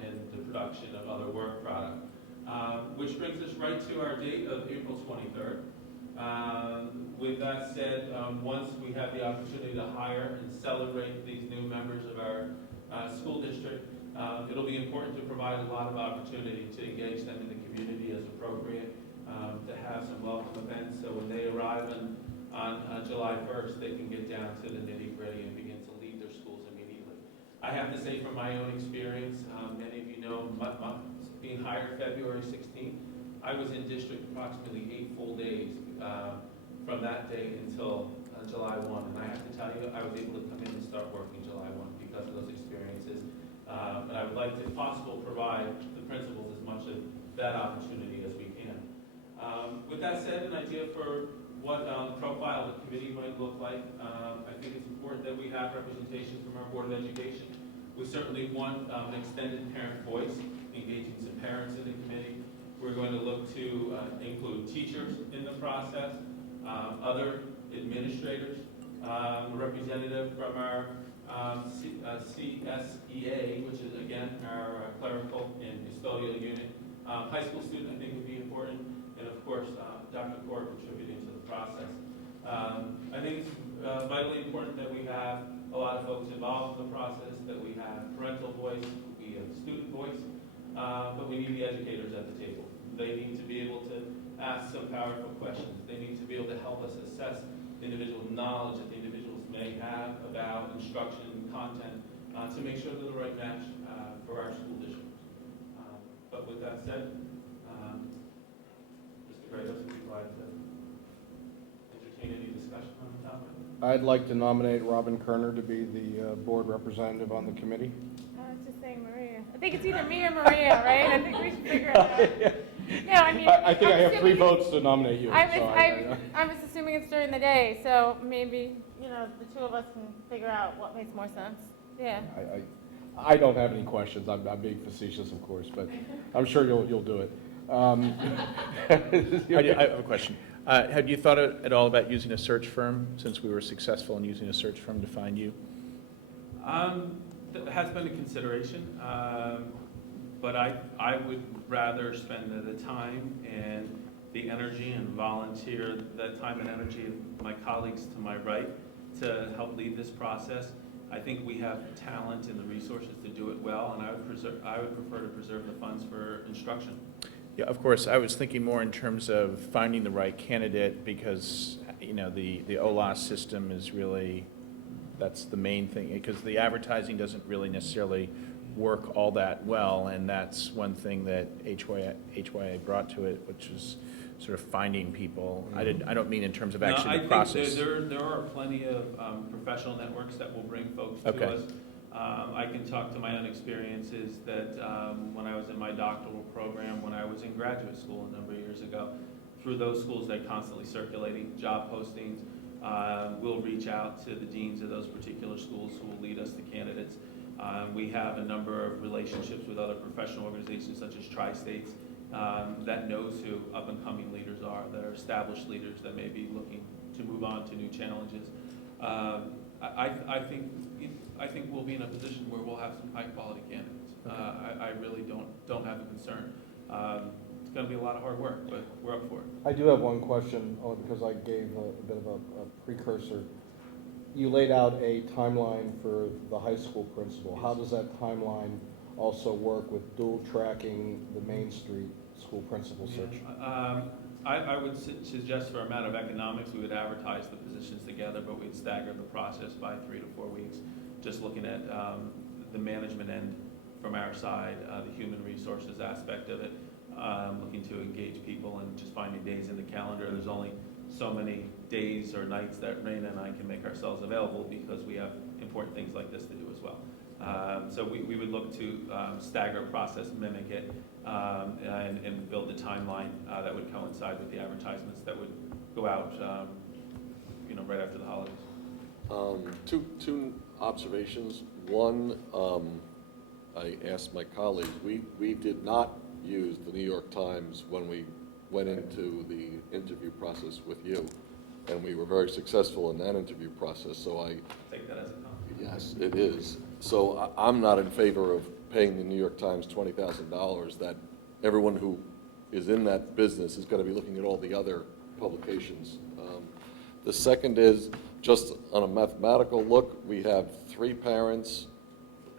in the production of other work product. Which brings us right to our date of April 23rd. With that said, once we have the opportunity to hire and celebrate these new members of our school district, it'll be important to provide a lot of opportunity to engage them in the community as appropriate, to have some welcome events, so when they arrive on July 1st, they can get down to the nitty-gritty and begin to lead their schools immediately. I have to say from my own experience, many of you know, being hired February 16th, I was in district approximately 8 full days from that day until July 1. And I have to tell you, I was able to come in and start working July 1 because of those experiences. And I would like to, if possible, provide the principals as much of that opportunity as we can. With that said, an idea for what the profile of the committee might look like, I think it's important that we have representation from our Board of Education. We certainly want an extended parent voice, engaging some parents in the committee. We're going to look to include teachers in the process, other administrators, a representative from our CSEA, which is again our clerical and custodial unit. High school student, I think, would be important, and of course, Dr. Core contributing to the process. I think it's vitally important that we have a lot of folks involved in the process, that we have parental voice, we have student voice, but we need the educators at the table. They need to be able to ask some powerful questions. They need to be able to help us assess individual knowledge that the individuals may have about instruction and content to make sure they're the right match for our school district. But with that said, Mr. Grados, would you like to entertain any discussion on the topic? I'd like to nominate Robin Kerner to be the board representative on the committee. I was just saying Maria. I think it's either me or Maria, right? I think we should figure it out. No, I mean. I think I I'm have 3 assuming- votes to nominate you. I so was assuming it's during the day, so maybe, the 2 of us can figure out what makes more sense. Yeah. I don't have any questions. I'm being facetious, of course, but I'm sure you'll do it. I have a question. Had you thought at all about using a search firm, since we were successful in using a search firm to find you? That has been a consideration, but I would rather spend the time and the energy and volunteer that time and energy of my colleagues to my right to help lead this process. I think we have talent and the resources to do it well, and I would prefer to preserve the funds for instruction. Yeah, of course. I was thinking more in terms of finding the right candidate because, the OLAS system is really, that's the main thing, because the advertising doesn't really necessarily work all that well, and that's one thing that HYA brought to it, which is sort of finding people. I don't mean in terms of actually the process. I think there are plenty of professional networks that will bring folks to Okay. us. I can talk to my own experiences that when I was in my doctoral program, when I was in graduate school a number of years ago, through those schools they're constantly circulating job postings. We'll reach out to the deans of those particular schools who will lead us to candidates. We have a number of relationships with other professional organizations such as Tri-States that knows who up-and-coming leaders are, that are established leaders that may be looking to move on to new challenges. I think we'll be in a position where we'll have some high-quality candidates. I really don't have a concern. It's going to be a lot of hard work, but we're up for it. I do have one question, only because I gave a bit of a precursor. You laid out a timeline for the high school principal. How does that timeline also work with dual tracking the Main Street school principal search? I would suggest for a matter of economics, we would advertise the positions together, but we'd stagger the process by 3 to 4 weeks, just looking at the management end from our side, the human resources aspect of it, looking to engage people and just finding days in the calendar. There's only so many days or nights that Raina and I can make ourselves available because we have important things like this to do as well. So we would look to stagger a process, mimic it, and build a timeline that would coincide with the advertisements that would go out, right after the holidays. Two observations. One, I asked my colleagues, we did not use the New York Times when we went into the interview process with you, and we were very successful in that interview process, so I... Take that as a compliment. Yes, it is. So I'm not in favor of paying the New York Times $20,000 that everyone who is in that business is going to be looking at all the other publications. The second is, just on a mathematical look, we have 3 parents,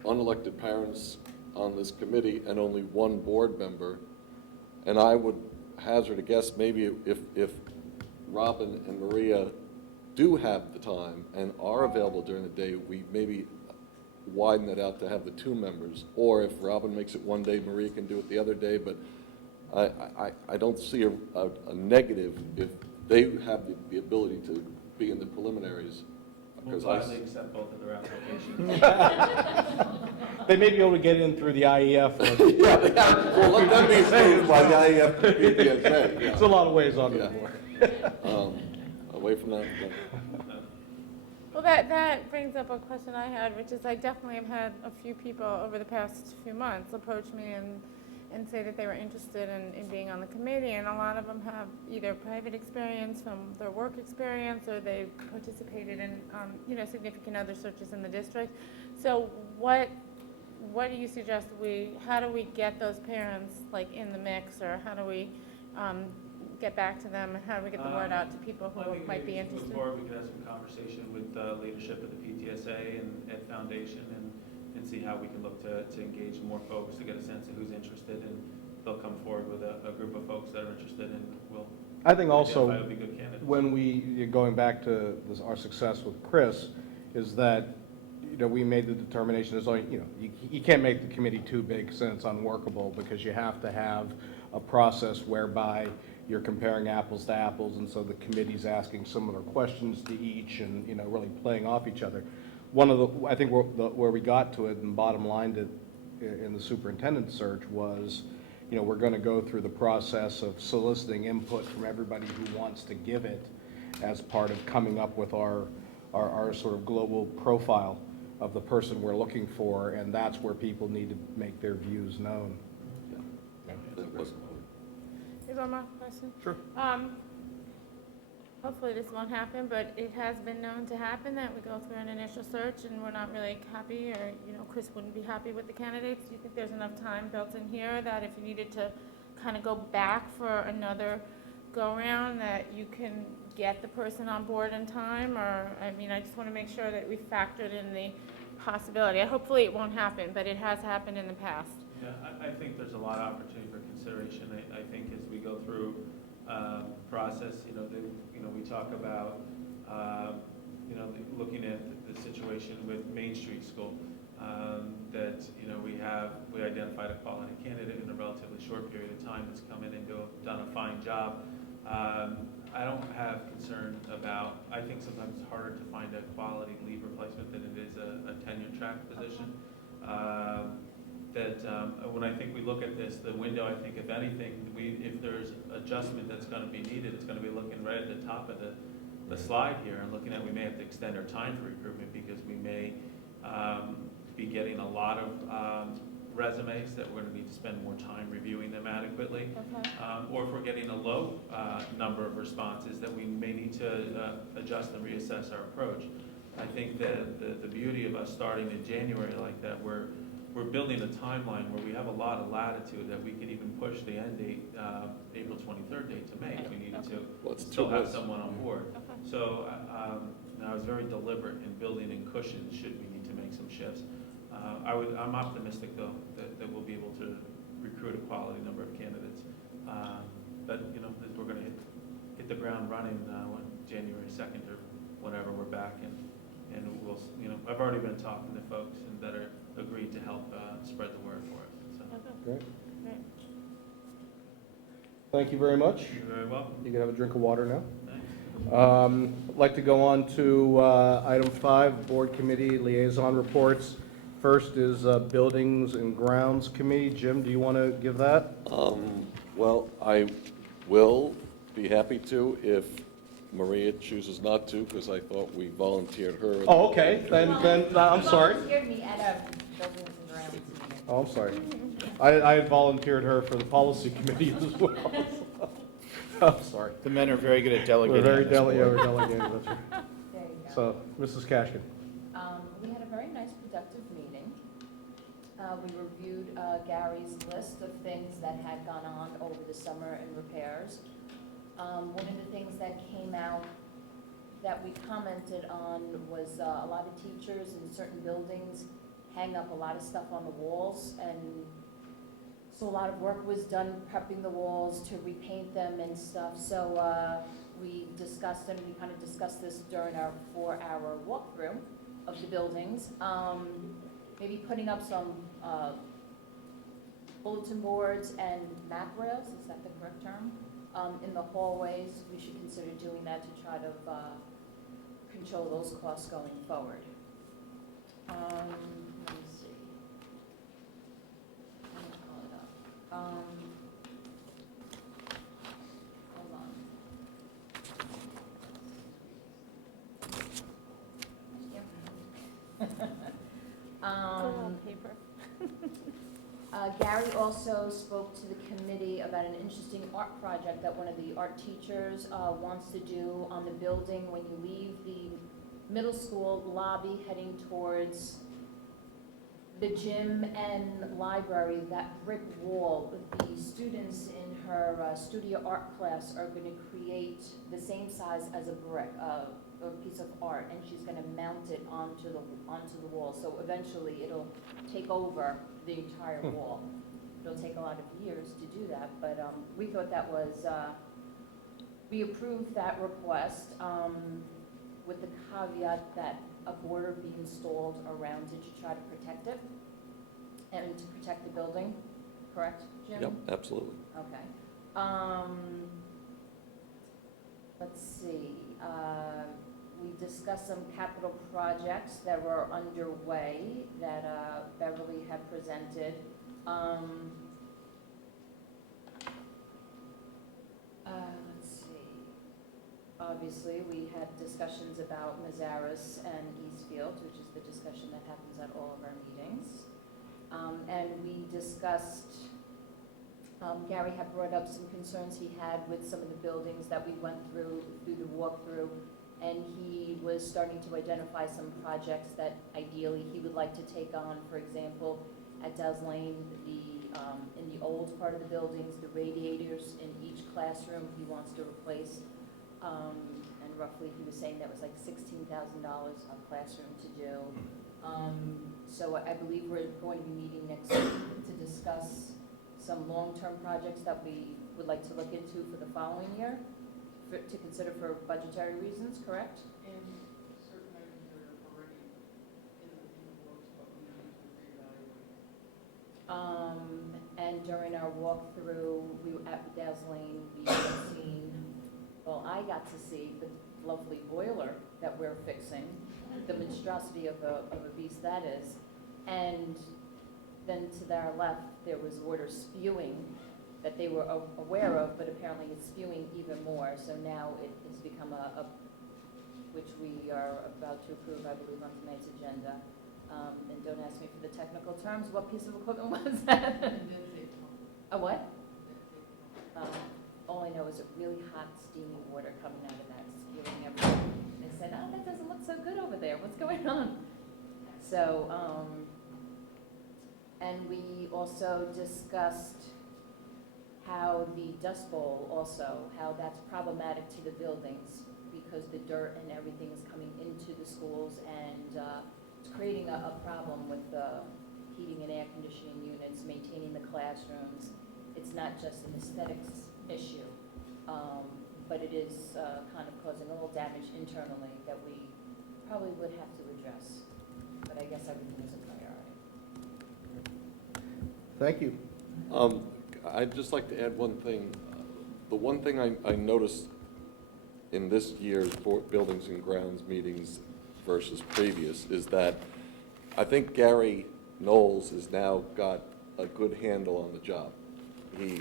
unelected parents on this committee, and only 1 board member. And I would hazard a guess, maybe if Robin and Maria do have the time and are available during the day, we maybe widen that out to have the 2 members. Or if Robin makes it one day, Maria can do it the other day. But I don't see a negative if they have the ability to be in the preliminaries. We'll gladly accept both of their applications. They may be able to get in through the IEF. Well, let them be saved by the IEF and PTSA. It's a lot of ways on the Yeah. board. Away from that. Well, that brings up a question I had, which is I definitely have had a few people over the past few months approach me and say that they were interested in being on the committee, and a lot of them have either private experience from their work experience, or they've participated in, significant other searches in the district. So what do you suggest how do we get those parents in the mix, or how do we get back to them, and how do we get the word out to people who might be interested? Moving forward, we could have some conversation with the leadership of the PTSA and Ed Foundation and see how we can look to engage more folks to get a sense of who's interested, and they'll come forward with a group of folks that are interested, and we'll I think also, identify would be good candidates. when going back to our success with Chris, is that, we made the determination, there's only, you can't make the committee too big since it's unworkable, because you have to have a process whereby you're comparing apples to apples, and so the committee's asking similar questions to each and, you know, really playing off each other. One of the, I think where we got to it and bottom line to, in the superintendent search was, you know, we're going to go through the process of soliciting input from everybody who wants to give it as part of coming up with our sort of global profile of the person we're looking for, and that's where people need to make their views known. That wasn't- Is one more question? Sure. Hopefully this won't happen, but it has been known to happen that we go through an initial search and we're not really happy, or, you know, Chris wouldn't be happy with the candidates. Do you think there's enough time built in here that if you needed to kind of go back for another go-around, that you can get the person on board in time? Or, I mean, I just want to make sure that we factored in the possibility. Hopefully it won't happen, but it has happened in the past. Yeah, I think there's a lot of opportunity for consideration. I think as we go through process, we talk about, looking at the situation with Main Street School, that, we identified a quality candidate in a relatively short period of time that's come in and done a fine job. I don't have concern about, I think sometimes it's harder to find a quality leave replacement than it is a tenure track position. When I think we look at this, the window, I think if anything, if there's adjustment that's going to be needed, it's going to be looking right at the top of the slide here and looking at we may have to extend our time for recruitment because we may be getting a lot of resumes that we're going to need to spend more time reviewing them adequately. Okay. Or if we're getting a low number of responses, that we may need to adjust and reassess our approach. I think that the beauty of us starting in January like that, we're building a timeline where we have a lot of latitude that we can even push the end date, April 23rd date to May if we needed to. Well, it's Still 2 have months. someone on board. Okay. So I was very deliberate in building in cushions should we need to make some shifts. I'm optimistic though that we'll be able to recruit a quality number of candidates. But we're going to hit the ground running when January 2nd or whenever we're back, and we'll I've already been talking to folks and that are agreed to help spread the word for us. So. Great. Great. Thank you very much. You're very welcome. You can have a drink of water now. Thanks. I'd like to go on to item 5, Board Committee Liaison Reports. First is Buildings and Grounds Committee. Jim, do you want to give that? Well, I will be happy to if Maria chooses not to, because I thought we volunteered her. Oh, okay, then, I'm sorry. Volunteered me at a buildings and grounds meeting. Oh, I'm sorry. I had volunteered her for the Policy Committee as well. I'm sorry. The men are very good at We're delegating. very on this board. delegated, that's right. There you go. So, Mrs. Cashkin. We had a very nice productive meeting. We reviewed Gary's list of things that had gone on over the summer in repairs. One of the things that came out that we commented on was a lot of teachers in certain buildings hang up a lot of stuff on the walls, and so a lot of work was done prepping the walls to repaint them and stuff. So we discussed, and we kind of discussed this during our 4-hour walkthrough of the buildings. Maybe putting up some bulletin boards and map rails, is that the correct term? In the hallways, we should consider doing that to try to control those costs going forward. Let me see. Let me pull it up. Hold on. Yep. Paper. Gary also spoke to the committee about an interesting art project that one of the art teachers wants to do on the building when you leave the middle school lobby heading towards the gym and library. That brick wall, the students in her studio art class are going to create the same size as a brick, a piece of art, and she's going to mount it onto the wall. So eventually it'll take over the entire wall. It'll take a lot of years to do that, but we thought that was, we approved that request with the caveat that a border be installed around it to try to protect it and to protect the building, correct, Jim? Yep, absolutely. Okay. let's see, we discussed some capital projects that were underway that Beverly had presented. Let's see, obviously, we had discussions about Mazaris and Eastfield, which is the discussion that happens at all of our meetings. And we discussed, Gary had brought up some concerns he had with some of the buildings that we went through the walkthrough, and he was starting to identify some projects that ideally he would like to take on. For example, at Dow's Lane, in the old part of the buildings, the radiators in each classroom he wants to replace. And roughly, he was saying that was like $16,000 a classroom to do. So I believe we're going to be meeting next week to discuss some long-term projects that we would like to look into for the following year, to consider for budgetary reasons, correct? And certain items that are already in the works, but we need to reevaluate. And during our walkthrough, we were at Dow's Lane, we had seen, well, I got to see the lovely boiler that we're fixing, the monstrosity of a beast that is. And then to our left, there was water spewing that they were aware of, but apparently it's spewing even more. So now it has become which we are about to approve, I believe, on tonight's agenda. And don't ask me for the technical terms. What piece of equipment was that? A what? All I know is a really hot, steamy water coming out of that, spewing everywhere. And they said, oh, that doesn't look so good over there. What's going on? So, and we also discussed how the Dust Bowl also, how that's problematic to the buildings because the dirt and everything is coming into the schools, and it's creating a problem with the heating and air conditioning units, maintaining the classrooms. It's not just an aesthetics issue, but it is kind of causing a little damage internally that we probably would have to address. But I guess everything is a priority. Thank you. I'd just like to add one thing. The one thing I noticed in this year's Buildings and Grounds meetings versus previous is that I think Gary Knowles has now got a good handle on the job. He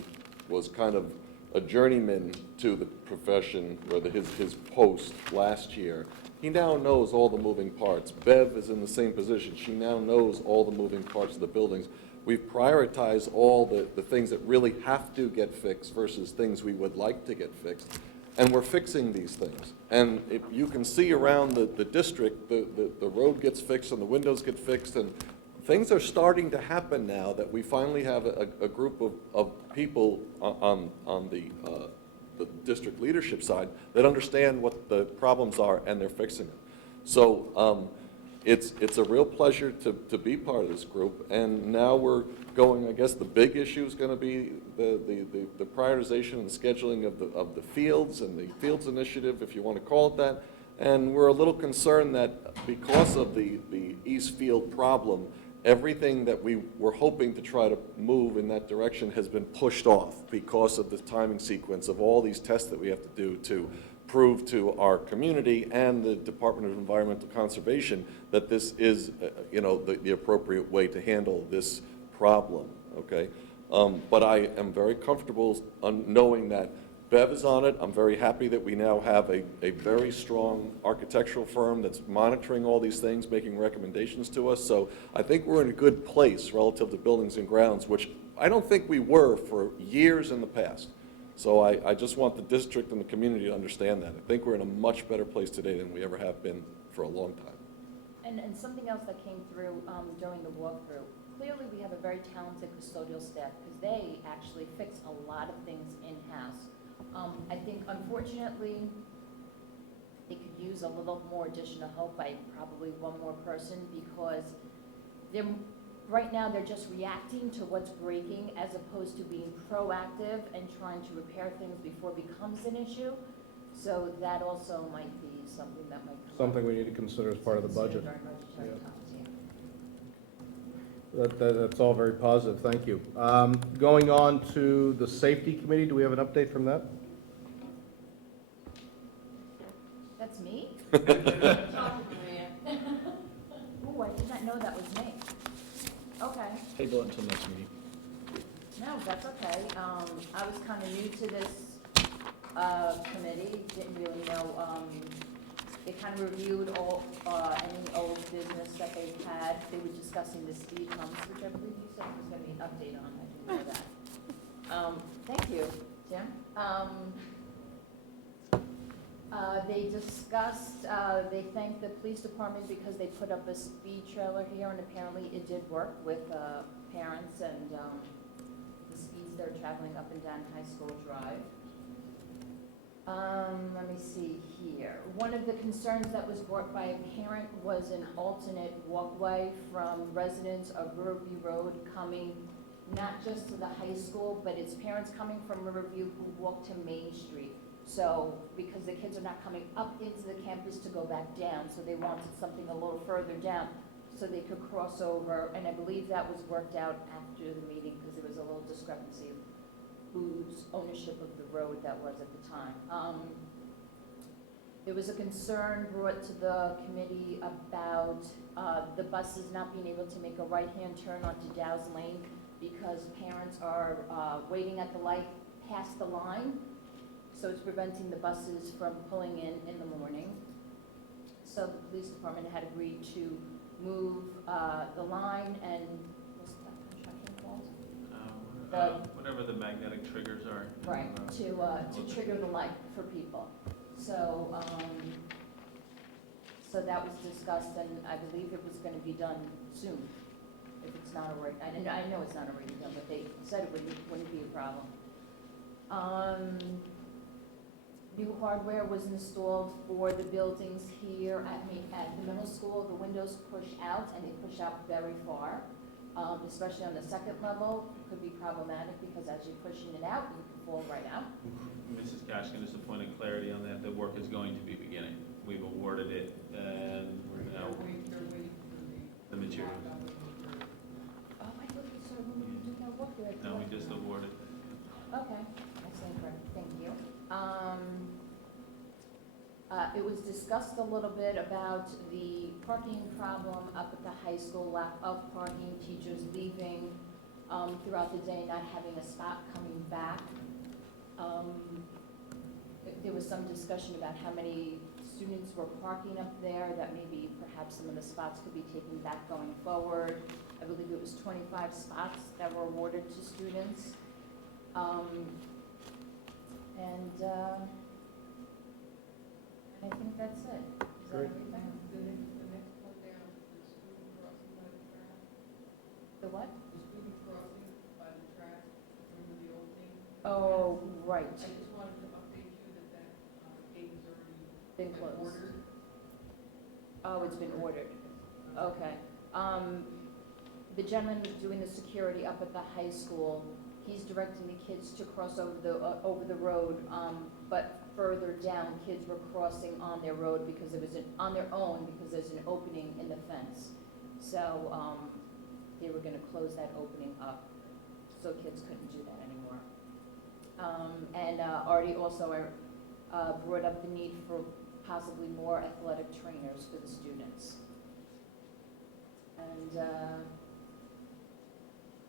was kind of a journeyman to the profession, or his post last year. He now knows all the moving parts. Bev is in the same position. She now knows all the moving parts of the buildings. We've prioritized all the things that really have to get fixed versus things we would like to get fixed. And we're fixing these things. And if you can see around the district, the road gets fixed and the windows get fixed, and things are starting to happen now that we finally have a group of people on the district leadership side that understand what the problems are, and they're fixing them. So it's a real pleasure to be part of this group, and now we're going, I guess the big issue is going to be the prioritization and the scheduling of the fields and the fields initiative, if you want to call it that. And we're a little concerned that because of the East Field problem, everything that we were hoping to try to move in that direction has been pushed off because of the timing sequence of all these tests that we have to do to prove to our community and the Department of Environmental Conservation that this is, the appropriate way to handle this problem, okay? But I am very comfortable knowing that Bev is on it. I'm very happy that we now have a very strong architectural firm that's monitoring all these things, making recommendations to us. So I think we're in a good place relative to Buildings and Grounds, which I don't think we were for years in the past. So I just want the district and the community to understand that. I think we're in a much better place today than we ever have been for a long time. And something else that came through during the walkthrough, clearly we have a very talented custodial staff because they actually fix a lot of things in-house. I think unfortunately they could use a little more additional help by probably one more person because right now they're just reacting to what's breaking as opposed to being proactive and trying to repair things before it becomes an issue. So that also might be something that might come Something we need to consider as part of the budget. during budgetary Yeah. times, That's all very positive, thank you. Going on to the Safety Committee, do we have an update from that? that's me? Maria. Ooh, I did not know that was me. Okay. Table it until next meeting. No, that's okay. I was kind of new to this committee, didn't really know. They kind of reviewed all, any old business that they had. They were discussing the speed humps, which I believe you said was going to be an update on. I didn't know that. Thank you, Jim. They discussed, they thanked the police department because they put up a speed trailer here, and apparently it did work with parents and the speeds they're traveling up and down High School Drive. Let me see here. One of the concerns that was brought by a parent was an alternate walkway from residents of Riverview Road coming not just to the high school, but it's parents coming from Riverview who walk to Main Street. So, because the kids are not coming up into the campus to go back down, so they wanted something a little further down so they could cross over, and I believe that was worked out after the meeting because there was a little discrepancy of whose ownership of the road that was at the time. There was a concern brought to the committee about the buses not being able to make a right-hand turn onto Dow's Lane because parents are waiting at the light past the line, so it's preventing the buses from pulling in the morning. So the police department had agreed to move the line and, what's that construction called? Whatever the magnetic triggers are. Right, to trigger the light for people. So, so that was discussed, and I believe it was gonna be done soon, if it's not already, I know it's not already done, but they said it wouldn't be a problem. New hardware was installed for the buildings here at the middle school. The windows push out, and they push out very far, especially on the second level. It could be problematic because as you're pushing it out, you can fall right out. Mrs. Cashkin, just a point of clarity on that, the work is going to be beginning. We've awarded it, and we're now, They're waiting for the materials. Oh, I thought you said we were doing that work there. No, we just awarded. Okay, I stand corrected, thank you. It was discussed a little bit about the parking problem up at the high school, lack of parking, teachers leaving throughout the day, not having a spot coming back. There was some discussion about how many students were parking up there, that maybe perhaps some of the spots could be taken back going forward. I believe it was 25 spots that were awarded to students. I think that's it. Is that Great. everything? the next one down, the student crossing by the track. The what? The student crossing by the track, remember the old thing? Oh, right, I just wanted to update you that gate is already been closed. ordered. Oh, it's been ordered. Okay. The gentleman who's doing the security up at the high school, he's directing the kids to cross over the road, but further down, kids were crossing on their road because it was on their own because there's an opening in the fence. So they were going to close that opening up, so kids couldn't do that anymore. And Artie also brought up the need for possibly more athletic trainers for the students. And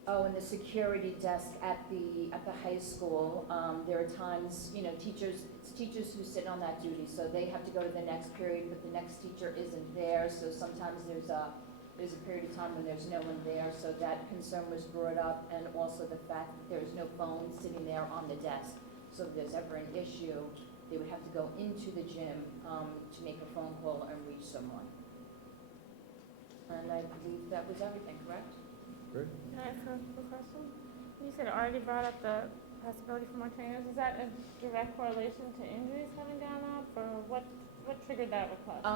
and the security desk at the high school, there are times, it's teachers who sit on that duty, so they have to go to the next period, but the next teacher isn't there, so sometimes there's a period of time when there's no one there, so that concern was brought up, and also the fact that there's no phone sitting there on the desk, so if there's ever an issue, they would have to go into the gym to make a phone call and reach someone. And I believe that was everything, correct? Great. Can I ask a question? You said already brought up the possibility for more trainers. Is that a direct correlation to injuries coming down up, or what triggered that request?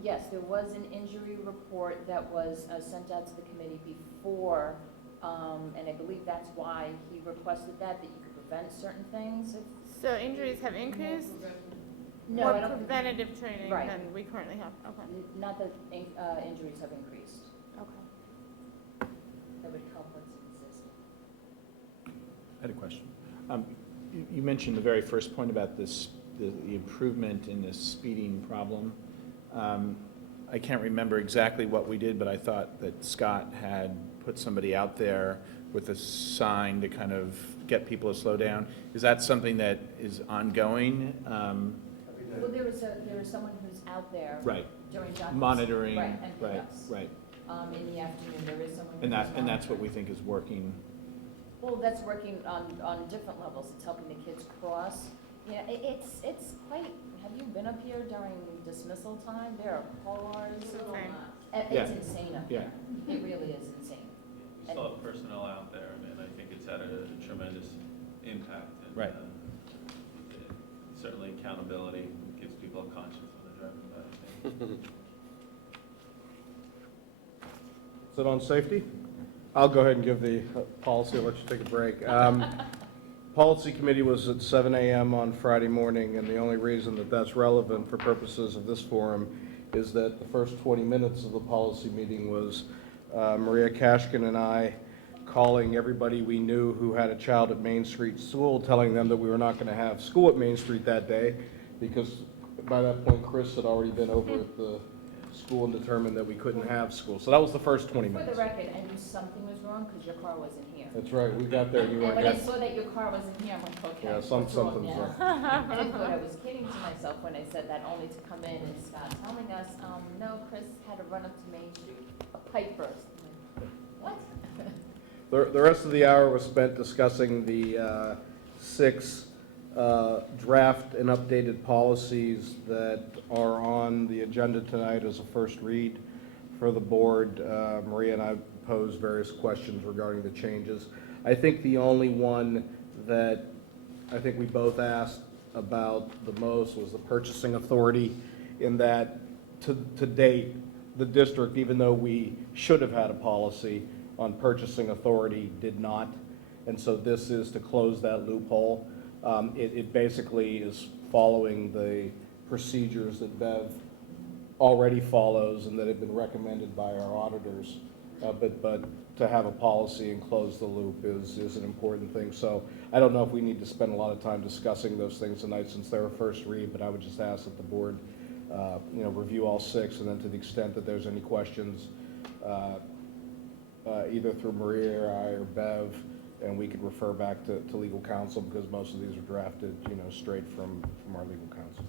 Yes, there was an injury report that was sent out to the committee before, and I believe that's why he requested that you could prevent certain things. So injuries have increased? No, More I don't think- preventative training Right. than we currently have? Okay. Not that injuries have increased. Okay. That would help what's existing. I had a question. You mentioned the very first point about this the improvement in this speeding problem. I can't remember exactly what we did, but I thought that Scott had put somebody out there with a sign to kind of get people to slow down. Is that something that is ongoing? Well, there was someone who's out there. Right. During job. Monitoring. Right, and Right, pickups. right. In the afternoon, there is someone. And who's that's what we monitoring. think is working. Well, that's working on different levels. It's helping the kids cross. Yeah, it's quite, have you been up here during dismissal time? There are cars. Insane. It's Yeah. insane up Yeah. here. It really is insane. We still have personnel out there, and I think it's had a tremendous impact. And, Right. Certainly accountability gives people a conscience when they're driving by, I think. Is it on safety? I'll go ahead and give the policy, I'll let you take a break. Policy committee was at 7 a.m. on Friday morning, and the only reason that that's relevant for purposes of this forum is that the first 20 minutes of the policy meeting was Maria Kashkin and I calling everybody we knew who had a child at Main Street School, telling them that we were not going to have school at Main Street that day, because by that point Chris had already been over at the school and determined that we couldn't have school. So that was the first 20 For minutes. the record, I knew something was wrong because your car wasn't here. That's right, we got there, you And weren't when I there. saw that your car wasn't here, I'm like, okay, Yeah, what's wrong something's now? wrong. And I thought I was kidding to myself when I said that, only to come in and Scott telling us, no, Chris had to run up to Main Street, a pipe burst. I'm like, what? The rest of the hour was spent discussing the 6 draft and updated policies that are on the agenda tonight as a first read for the board. Maria and I posed various questions regarding the changes. I think the only one that I think we both asked about the most was the purchasing authority, in that to date, the district, even though we should have had a policy on purchasing authority, did not. And so this is to close that loophole. It basically is following the procedures that Bev already follows and that have been recommended by our auditors. But to have a policy and close the loop is an important thing. So I don't know if we need to spend a lot of time discussing those things tonight since they're a first read, but I would just ask that the board review all 6, and then to the extent that there's any questions, either through Maria or I or Bev, and we could refer back to legal counsel, because most of these are drafted, straight from our legal counsel.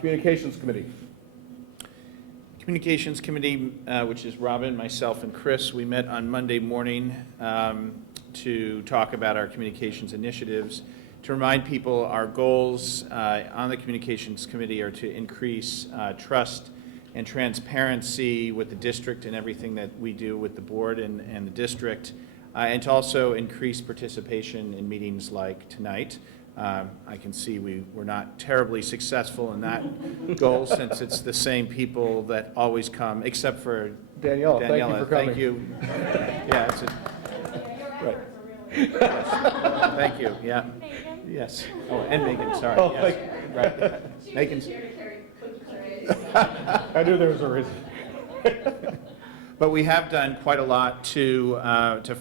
Communications Committee. Communications Committee, which is Robin, myself, and Chris, we met on Monday morning to talk about our communications initiatives. To remind people, our goals on the Communications Committee are to increase trust and transparency with the district and everything that we do with the board and the district, and to also increase participation in meetings like tonight. I can see we're not terribly successful in that goal, since it's the same people that always come, except for Daniela, thank you Daniela. for coming. Thank you. Yeah, it's right. Yes. Thank you, yeah. Yes. Oh, and Megan, sorry. Oh, Yes. Right. Megan's. I knew there was a reason. But we have done quite a lot to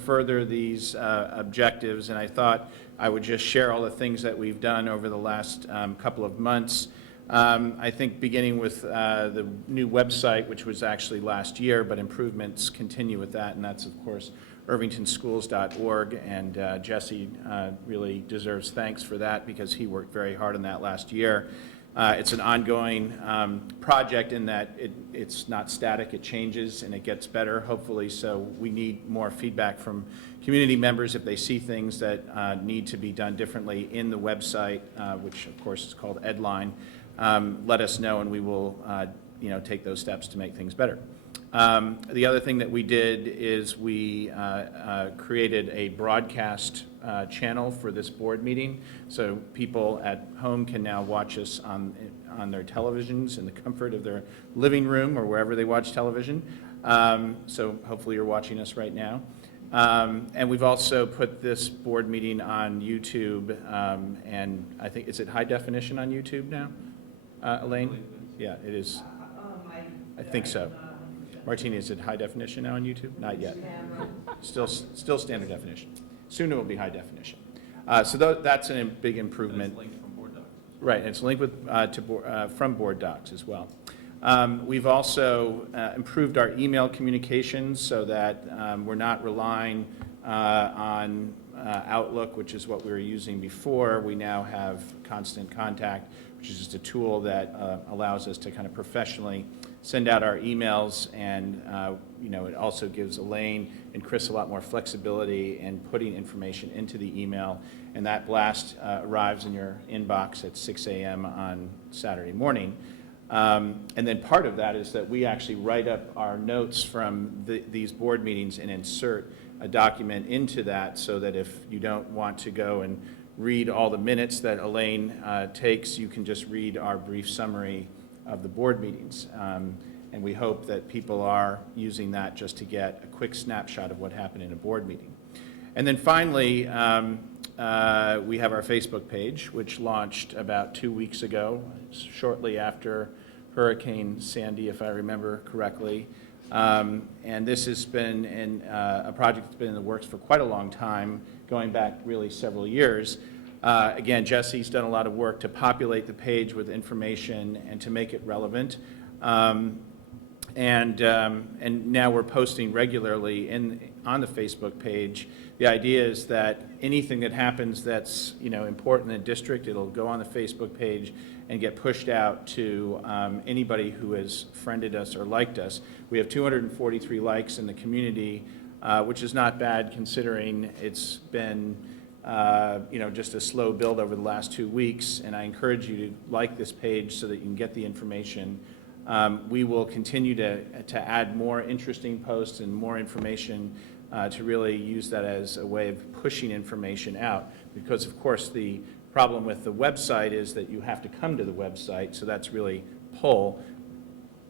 further these objectives, and I thought I would just share all the things that we've done over the last couple of months. I think beginning with the new website, which was actually last year, but improvements continue with that, and that's, of course, irvingtonschools.org, and Jesse really deserves thanks for that, because he worked very hard on that last year. It's an ongoing project in that it's not static, it changes and it gets better, hopefully, so we need more feedback from community members if they see things that need to be done differently in the website, which of course is called Edline. Let us know, and we will take those steps to make things better. The other thing that we did is we created a broadcast channel for this board meeting, so people at home can now watch us on their televisions in the comfort of their living room or wherever they watch television. So hopefully you're watching us right now. And we've also put this board meeting on YouTube, and I think, is it high definition on YouTube now, Elaine? Yeah, it is. I think so. Martina, is it high definition now on YouTube? Not yet. Still standard definition. Soon it will be high definition. That's a big improvement. That's linked from board docs. Right, and it's linked with, from board docs as well. We've also improved our email communications so that we're not relying on Outlook, which is what we were using before. We now have Constant Contact, which is just a tool that allows us to kind of professionally send out our emails, and it also gives Elaine and Chris a lot more flexibility in putting information into the email, and that blast arrives in your inbox at 6 a.m. on Saturday morning. And then part of that is that we actually write up our notes from these board meetings and insert a document into that, so that if you don't want to go and read all the minutes that Elaine takes, you can just read our brief summary of the board meetings. And we hope that people are using that just to get a quick snapshot of what happened in a board meeting. And then finally, we have our Facebook page, which launched about 2 weeks ago, shortly after Hurricane Sandy, if I remember correctly. And this has been a project that's been in the works for quite a long time, going back really several years. Again, Jesse's done a lot of work to populate the page with information and to make it relevant. And now we're posting regularly on the Facebook page. The idea is that anything that happens that's important in the district, it'll go on the Facebook page and get pushed out to anybody who has friended us or liked us. We have 243 likes in the community, which is not bad considering it's been just a slow build over the last 2 weeks, and I encourage you to like this page so that you can get the information. We will continue to add more interesting posts and more information to really use that as a way of pushing information out, because of course the problem with the website is that you have to come to the website, so that's really pull.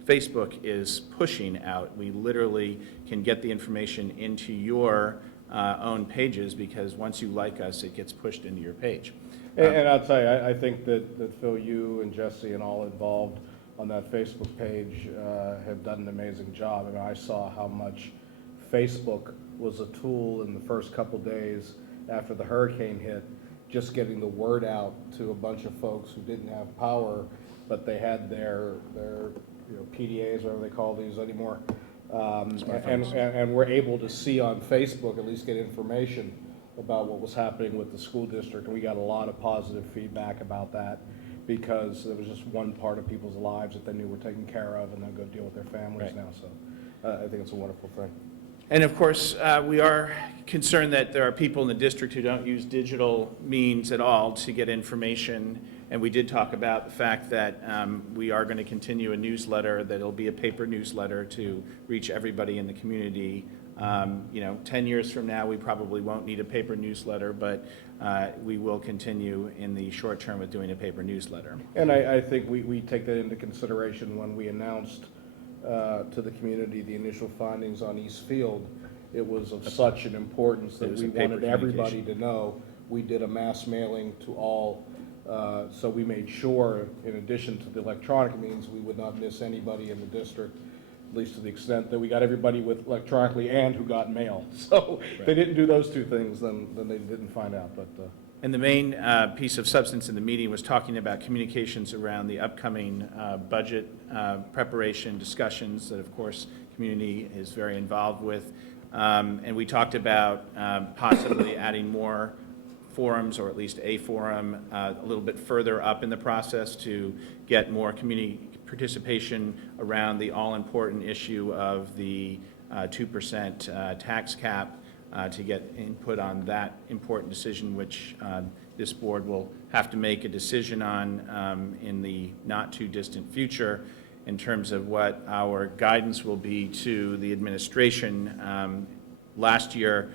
Facebook is pushing out. We literally can get the information into your own pages, because once you like us, it gets pushed into your page. And I'll tell you, I think that Phil, you and Jesse and all involved on that Facebook page have done an amazing job. I mean, I saw how much Facebook was a tool in the first couple days after the hurricane hit, just getting the word out to a bunch of folks who didn't have power, but they had their PDAs, whatever they call these anymore, and were able to see on Facebook, at least get information about what was happening with the school district. And we got a lot of positive feedback about that, because it was just one part of people's lives that they knew were taken care of, and they'll go deal with their families now. So I think it's a wonderful thing. And of course, we are concerned that there are people in the district who don't use digital means at all to get information. And we did talk about the fact that we are going to continue a newsletter, that it'll be a paper newsletter to reach everybody in the community. 10 years from now, we probably won't need a paper newsletter, but we will continue in the short term with doing a paper newsletter. And I think we take that into consideration when we announced to the community the initial findings on East Field. It was of such an importance that we wanted everybody to know. We did a mass mailing to all, so we made sure, in addition to the electronic means, we would not miss anybody in the district, at least to the extent that we got everybody with electronically and who got mail. So if they didn't do those two things, then they didn't find out. But and the main piece of substance in the meeting was talking about communications around the upcoming budget preparation discussions that, of course, community is very involved with. And we talked about possibly adding more forums, or at least a forum, a little bit further up in the process to get more community participation around the all-important issue of the 2% tax cap, to get input on that important decision, which this board will have to make a decision on in the not-too-distant future in terms of what our guidance will be to the administration. Last year,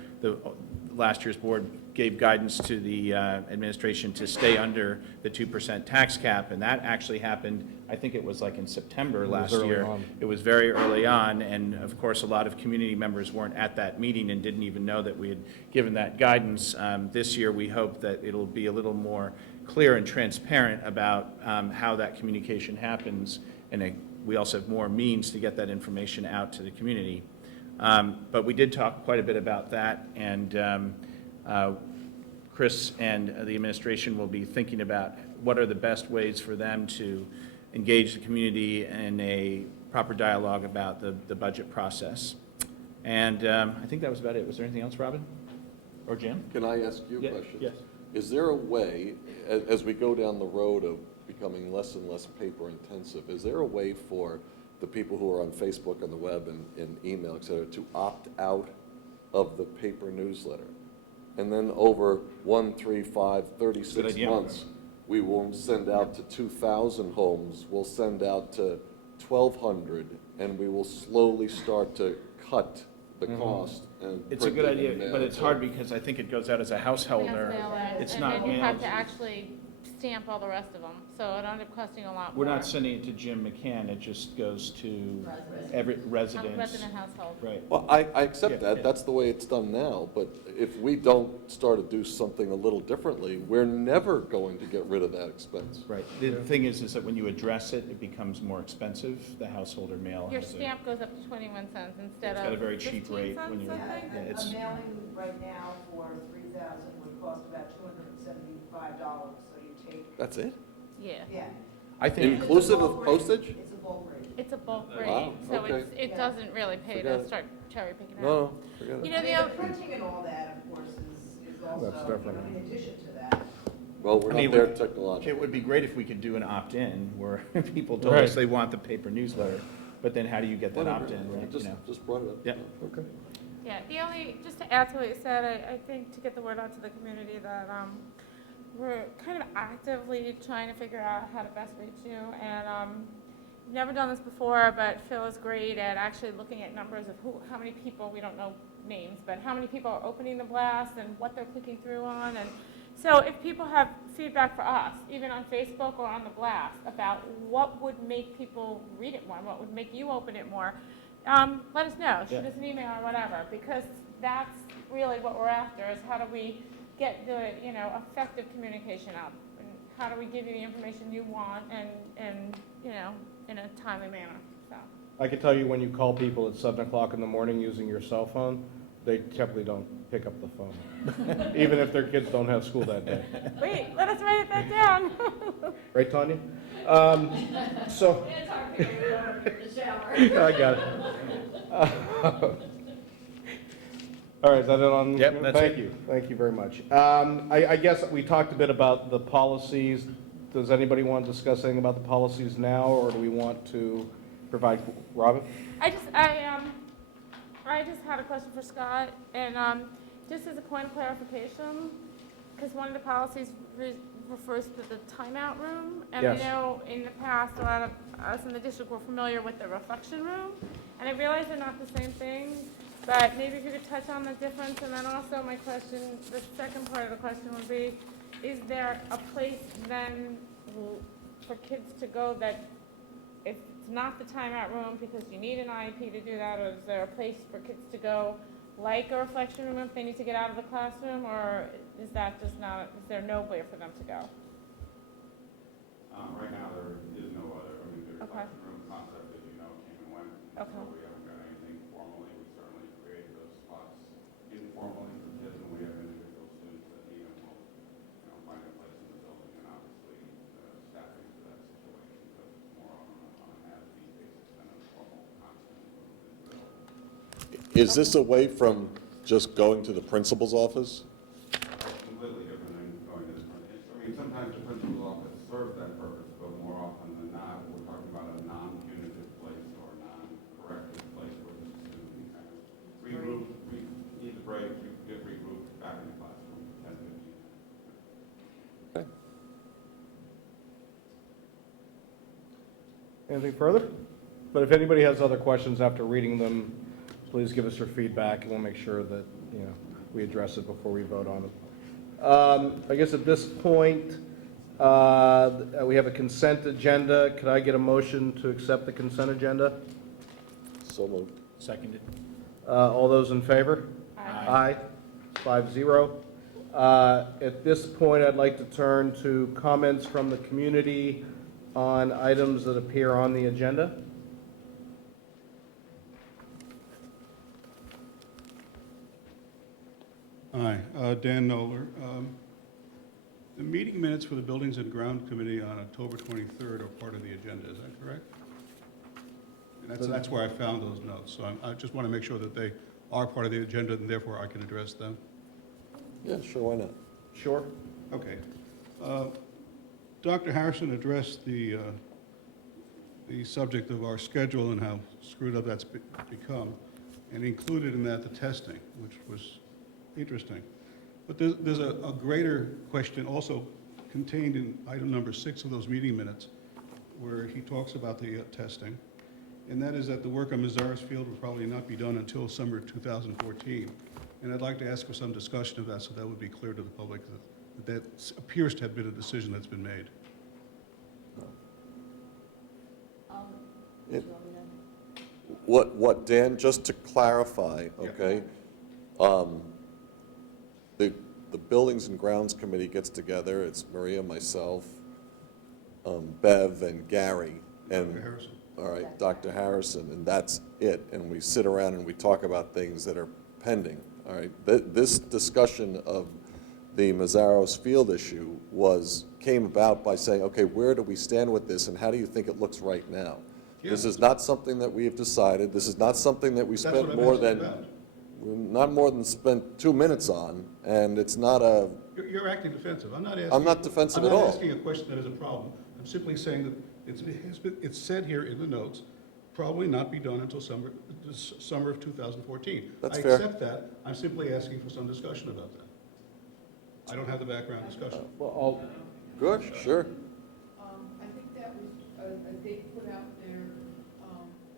last year's board gave guidance to the administration to stay under the 2% tax cap, and that actually happened, I think it was like in September last year. It was very early on, and of course a lot of community members weren't at that meeting and didn't even know that we had given that guidance. This year we hope that it'll be a little more clear and transparent about how that communication happens, and we also have more means to get that information out to the community. But we did talk quite a bit about that, and Chris and the administration will be thinking about what are the best ways for them to engage the community in a proper dialogue about the budget process. And I think that was about it. Was there anything else, Robin? Or Jim? Can I ask you a Yeah, question? yes. Is there a way, as we go down the road of becoming less and less paper intensive, is there a way for the people who are on Facebook, on the web, and email, et cetera, to opt out of the paper newsletter? And then over 1, 3, 5, 36 idea. months, we will send out to 2,000 homes, we'll send out to 1,200, and we will slowly start to cut the cost. And It's a print good it and idea, mail but it it's to- hard because I think it goes out as a householder. It's not And then you have mailed. to actually stamp all the rest of them, so it ended up costing a lot more. We're not sending it to Jim McCann, it just goes to every residence. Resident household. Right. Well, I Yeah, accept yeah. that, that's the way it's done now, but if we don't start to do something a little differently, we're never going to get rid of that expense. Right. The thing is that when you address it, it becomes more expensive. The householder mail Your has a, stamp goes up to 21 cents instead It's of got a very cheap 15 rate when cents, you- I Yeah, think. it's- A mailing right now for 3,000 would cost about $275, so you take, That's it? Yeah. yeah. I think, Inclusive It's a of bulk postage? rate. It's a bulk rate. It's a bulk Wow, rate, so okay. it Yeah. doesn't really pay Forget to it. start cherry picking out. No, forget You it. know, I the mean, other, the printing and all that, of course, is also, That's different. in addition to that. Well, we're I mean, not there it technologically. would be great if we could do an opt-in where people told us Right. they want the paper newsletter, but then how do you get that Whatever. opt-in, right, you know? Just brought it up. Yeah. Okay. yeah, the only, just to add to what you said, I think to get the word out to the community that we're kind of actively trying to figure out how to best reach you. And never done this before, but Phil is great at actually looking at numbers of how many people, we don't know names, but how many people are opening the blast and what they're clicking through on. And so if people have feedback for us, even on Facebook or on the blast, about what would make people read it more, what would make you open it more, let us know. Shoot Yeah. us an email or whatever, because that's really what we're after, is how do we get the, effective communication out? And how do we give you the information you want and in a timely manner, so. I can tell you when you call people at 7 o'clock in the morning using your cell phone, they typically don't pick up the phone, even if their kids don't have school that day. Wait, let us write that down. Right, Tanya? So. It's hard to figure out when you're in the shower. I got it. All right, is that it on? Yep, that's Thank it. you, thank you very much. I guess we talked a bit about the policies. Does anybody want to discuss anything about the policies now, or do we want to provide, Robin? I just had a question for Scott, and just as a point of clarification, because one of the policies refers to the timeout room, and I Yes. know in the past, a lot of us in the district were familiar with the reflection room, and I realize they're not the same thing, but maybe if you could touch on the difference, and then also my question, the second part of the question would be, is there a place then for kids to go that if it's not the timeout room because you need an IEP to do that, or is there a place for kids to go like a reflection room if they need to get out of the classroom, or is that just not, is there nowhere for them to go? Right now, there is no other, the Okay. reflection room concept, as you know, came and went. Okay. So we haven't got anything formally. We certainly created those spots informally for kids, and we have individual students that need them will, find a place in the building, and obviously, staffing for that situation, but it's more on an as-need basis than a formal constant room is available. Is this away from just going to the principal's office? Completely different than going to the sometimes the principal's office serves that purpose, but more often than not, we're talking about a non-punitive place or a non-corrective place where the student can kind of regroup, need a break, get regrouped back in the classroom, 10, 15 minutes. Okay. Anything further? But if anybody has other questions after reading them, please give us your feedback, and we'll make sure that, we address it before we vote on it. I guess at this point, we have a consent agenda. Could I get a motion to accept the consent agenda? So moved. Seconded. All those in favor? Aye. Aye. 5-0. At this point, I'd like to turn to comments from the community on items that appear on the agenda. Hi, Dan Noller. The meeting minutes for the Buildings and Ground Committee on October 23rd are part of the agenda, is that correct? And that's where I found those notes, so I just want to make sure that they are part of the agenda, and therefore I can address them. Yeah, sure, why not? Sure. Okay. Dr. Harrison addressed the subject of our schedule and how screwed up that's become, and included in that the testing, which was interesting. But there's a greater question also contained in item number 6 of those meeting minutes, where he talks about the testing, and that is that the work on Mazaris Field will probably not be done until summer 2014. And I'd like to ask for some discussion of that, so that would be clear to the public that appears to have been a decision that's been made. Do you want me to- What, Dan, just to clarify, okay? The Buildings and Grounds Committee gets together, it's Maria, myself, Bev, and Gary, and, Dr. Harrison. all right, Dr. Harrison, and that's it. And we sit around and we talk about things that are pending, all right? This discussion of the Mazaros Field issue came about by saying, okay, where do we stand with this, and how do you think it looks right now? This is not something that we have decided. This is not something that we That's what spent I'm more asking than, about. not more than spent 2 minutes on, and it's not a, You're acting defensive. I'm not asking. I'm not defensive at I'm all. not asking a question that is a problem. I'm simply saying that it's said here in the notes, probably not be done until summer of 2014. That's I fair. accept that. I'm simply asking for some discussion about that. I don't have the background discussion. Well, good, sure. I think that was a date put out there,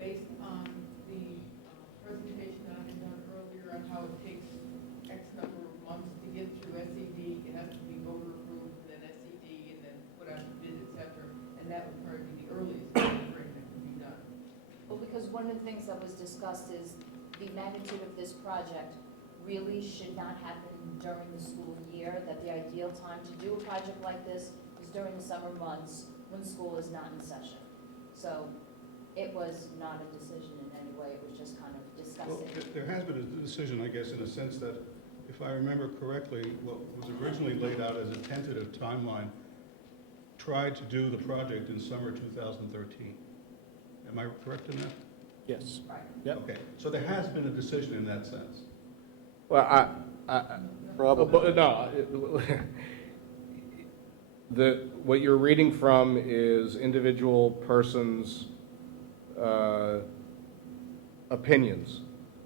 based on the presentation that I had done earlier on how it takes X number of months to get through SED. It has to be voter approved, and then SED, and then put out a bid, et cetera. And that would probably be the earliest timeframe that can be done. Well, because one of the things that was discussed is the magnitude of this project really should not happen during the school year, that the ideal time to do a project like this is during the summer months when school is not in session. So it was not a decision in any way, it was just kind of Well, discussing. there has been a decision, I guess, in a sense that, if I remember correctly, what was originally laid out as a tentative timeline tried to do the project in summer 2013. Am I correct in that? yes. Right. Yep. Okay, so there has been a decision in that sense. Well, Probably. no, what you're reading from is individual persons' opinions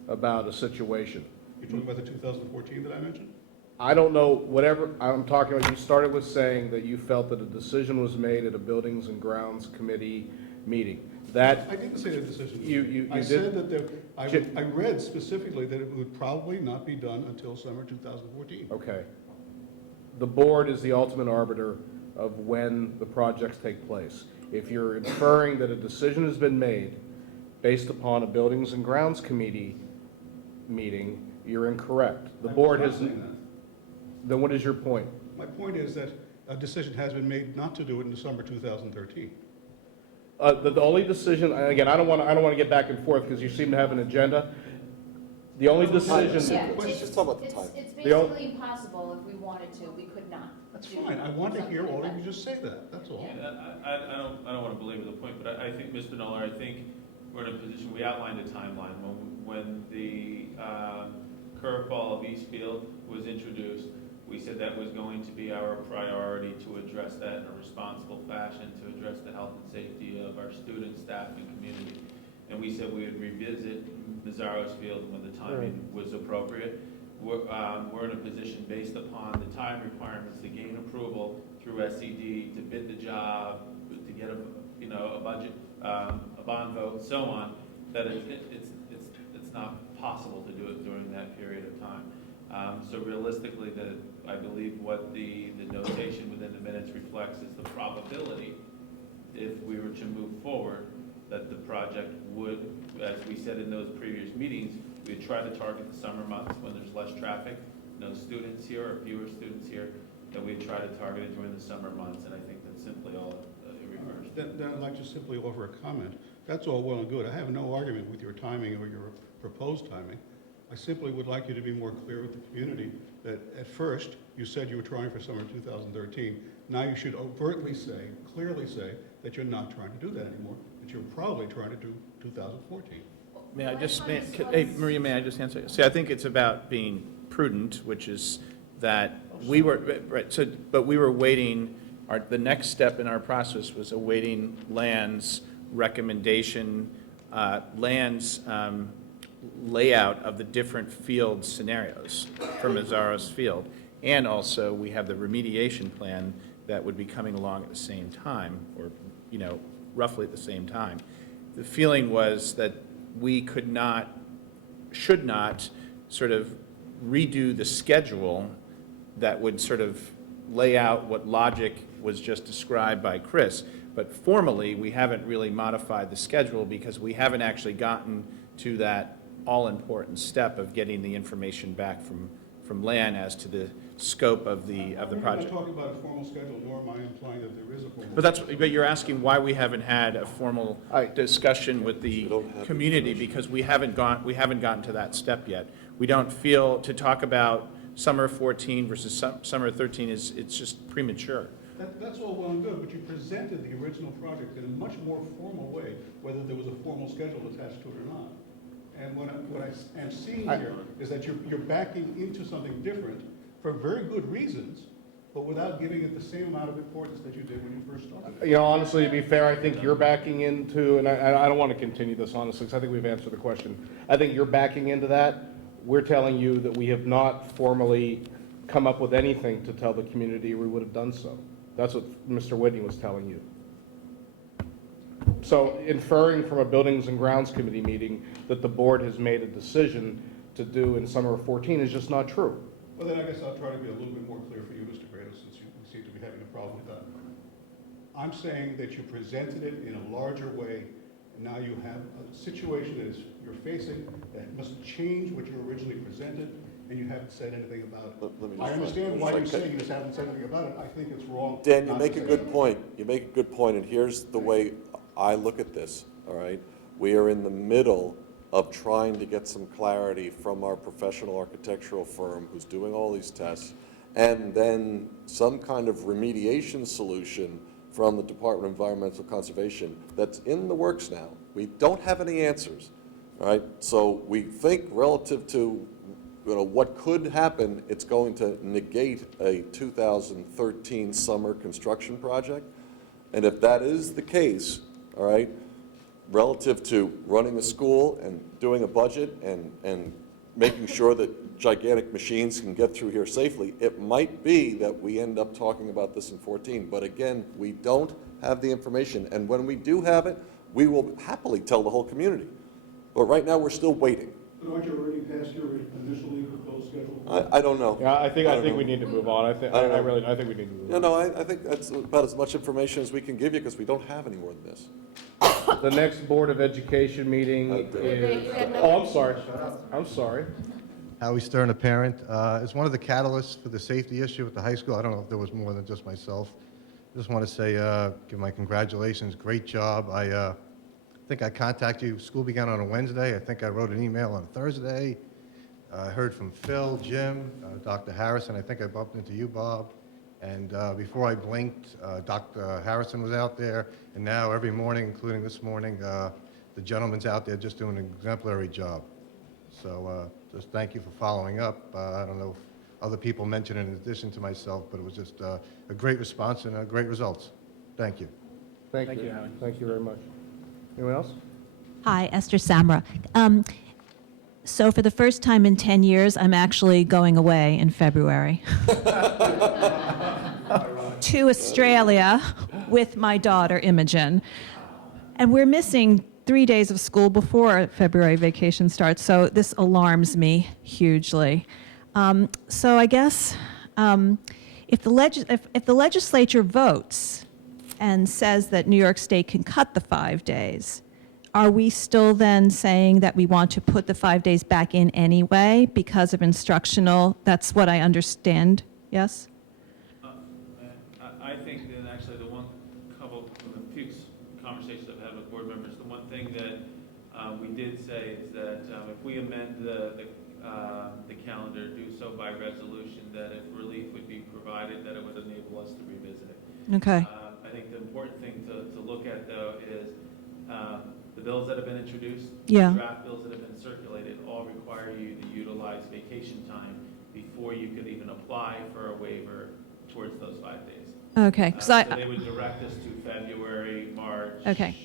about a situation. You're talking about the 2014 that I mentioned? I don't know, whatever, I'm talking about, you started with saying that you felt that a decision was made at a Buildings and Grounds Committee meeting. That, I didn't say the decision. You I did- said that I read specifically that it would probably not be done until summer 2014. okay. The board is the ultimate arbiter of when the projects take place. If you're inferring that a decision has been made based upon a Buildings and Grounds Committee meeting, you're incorrect. The board I'm has, not saying that. then what is your point? My point is that a decision has been made not to do it in December 2013. The only decision, and again, I don't want to get back and forth because you seem to have an agenda. The only decision, Yeah, Let's just talk about the time. it's The ol- basically impossible if we wanted to, we could not. That's do fine. I want to hear all of something you just say that, that's all. I don't want to belabor the point, but I think, Mr. Noller, I think we're in a position, we outlined a timeline when the curveball of Eastfield was introduced. We said that was going to be our priority to address that in a responsible fashion, to address the health and safety of our students, staff, and community. And we said we would revisit Mazaros Field when the timing was appropriate. We're in a position based upon the time requirements to gain approval through SED, to bid the job, to get a budget, a bond vote, and so on, that it's not possible to do it during that period of time. So realistically, I believe what the notation within the minutes reflects is the probability, if we were to move forward, that the project would, as we said in those previous meetings, we'd try to target the summer months when there's less traffic, no students here or fewer students here, that we'd try to target it during the summer months, and I think that's simply all it refers to. Then I'd like to simply offer a comment. That's all well and good. I have no argument with your timing or your proposed timing. I simply would like you to be more clear with the community that at first, you said you were trying for summer 2013. Now you should overtly say, clearly say, that you're not trying to do that anymore, that you're probably trying to do 2014. May I just, hey, Maria, may I just answer? See, I think it's about being prudent, which is that we were, right, so, but we were waiting, the next step in our process was awaiting Land's recommendation, Land's layout of the different field scenarios for Mazzaro's field. And also, we have the remediation plan that would be coming along at the same time, or, you know, roughly at the same time. The feeling was that we could not, should not sort of redo the schedule that would sort of lay out what logic was just described by Chris. But formally, we haven't really modified the schedule because we haven't actually gotten to that all-important step of getting the information back from Land as to the scope of the project. I'm not talking about a formal schedule, nor am I implying that there is a formal But you're asking why we haven't had a formal discussion with the community, because we haven't gotten to that step yet. We don't feel to talk about summer 14 versus summer 13 it's just premature. That's all well and good, but you presented the original project in a much more formal way, whether there was a formal schedule attached to it or not. And what I am seeing here is that you're backing into something different for very good reasons, but without giving it the same amount of importance that you did when you first started. You know, honestly, to be fair, I think you're backing into, and I don't want to continue this honestly, because I think we've answered the question. I think you're backing into that. We're telling you that we have not formally come up with anything to tell the community we would have done so. That's what Mr. Whitney was telling you. So inferring from a Buildings and Grounds Committee meeting that the board has made a decision to do in summer of 14 is just not true. Well, then I guess I'll try to be a little bit more clear for you, Mr. Grado, since you seem to be having a problem with that. I'm saying that you presented it in a larger way, and now you have a situation that you're facing that must change what you originally presented, and you haven't said anything about it. I understand why you're saying you just haven't said anything about it. I think it's wrong. Dan, you make a good point. You make a good point, and here's the way I look at this, all right? We are in the middle of trying to get some clarity from our professional architectural firm who's doing all these tests, and then some kind of remediation solution from the Department of Environmental Conservation that's in the works now. We don't have any answers, all right? So we think relative to what could happen, it's going to negate a 2013 summer construction project. And if that is the case, all right, relative to running a school and doing a budget and making sure that gigantic machines can get through here safely, it might be that we end up talking about this in 14. But again, we don't have the information. And when we do have it, we will happily tell the whole community. But right now, we're still waiting. But aren't you already past your initially proposed schedule? I don't know. Yeah, I think know. we need to move on. I think we need to move on. No, I think that's about as much information as we can give you because we don't have any more than this. The next Board of Education meeting is, oh, I'm sorry. Howie Stern, a parent. It's one of the catalysts for the safety issue at the high school. I don't know if there was more than just myself. Just want to say, give my congratulations. Great job. I think I contacted you. School began on a Wednesday. I think I wrote an email on Thursday. I heard from Phil, Jim, Dr. Harrison. I think I bumped into you, Bob. And before I blinked, Dr. Harrison was out there. And now every morning, including this morning, the gentleman's out there just doing an exemplary job. So just thank you for following up. I don't know if other people mentioned it in addition to myself, but it was just a great response and great results. Thank you. Thank you, Howie. Thank you very much. Anyone else? Hi, Esther Samra. So for the first time in 10 years, I'm actually going away in February to Australia with my daughter, Imogen. And we're missing 3 days of school before February vacation starts, so this alarms me hugely. So I guess if the legislature votes and says that New York State can cut the 5 days, are we still then saying that we want to put the 5 days back in anyway because of instructional? That's what I understand, yes? I think that actually the few conversations I've had with board members, the one thing that we did say is that if if we amend the calendar, do so by resolution, that if relief would be provided, that it would enable us to revisit it. Okay. I think the important thing to look at, though, is the bills that have been introduced, Yeah. the draft bills that have been circulated, all require you to utilize vacation time before you could even apply for a waiver towards those 5 days. Okay. So they would direct us to February, March. Okay.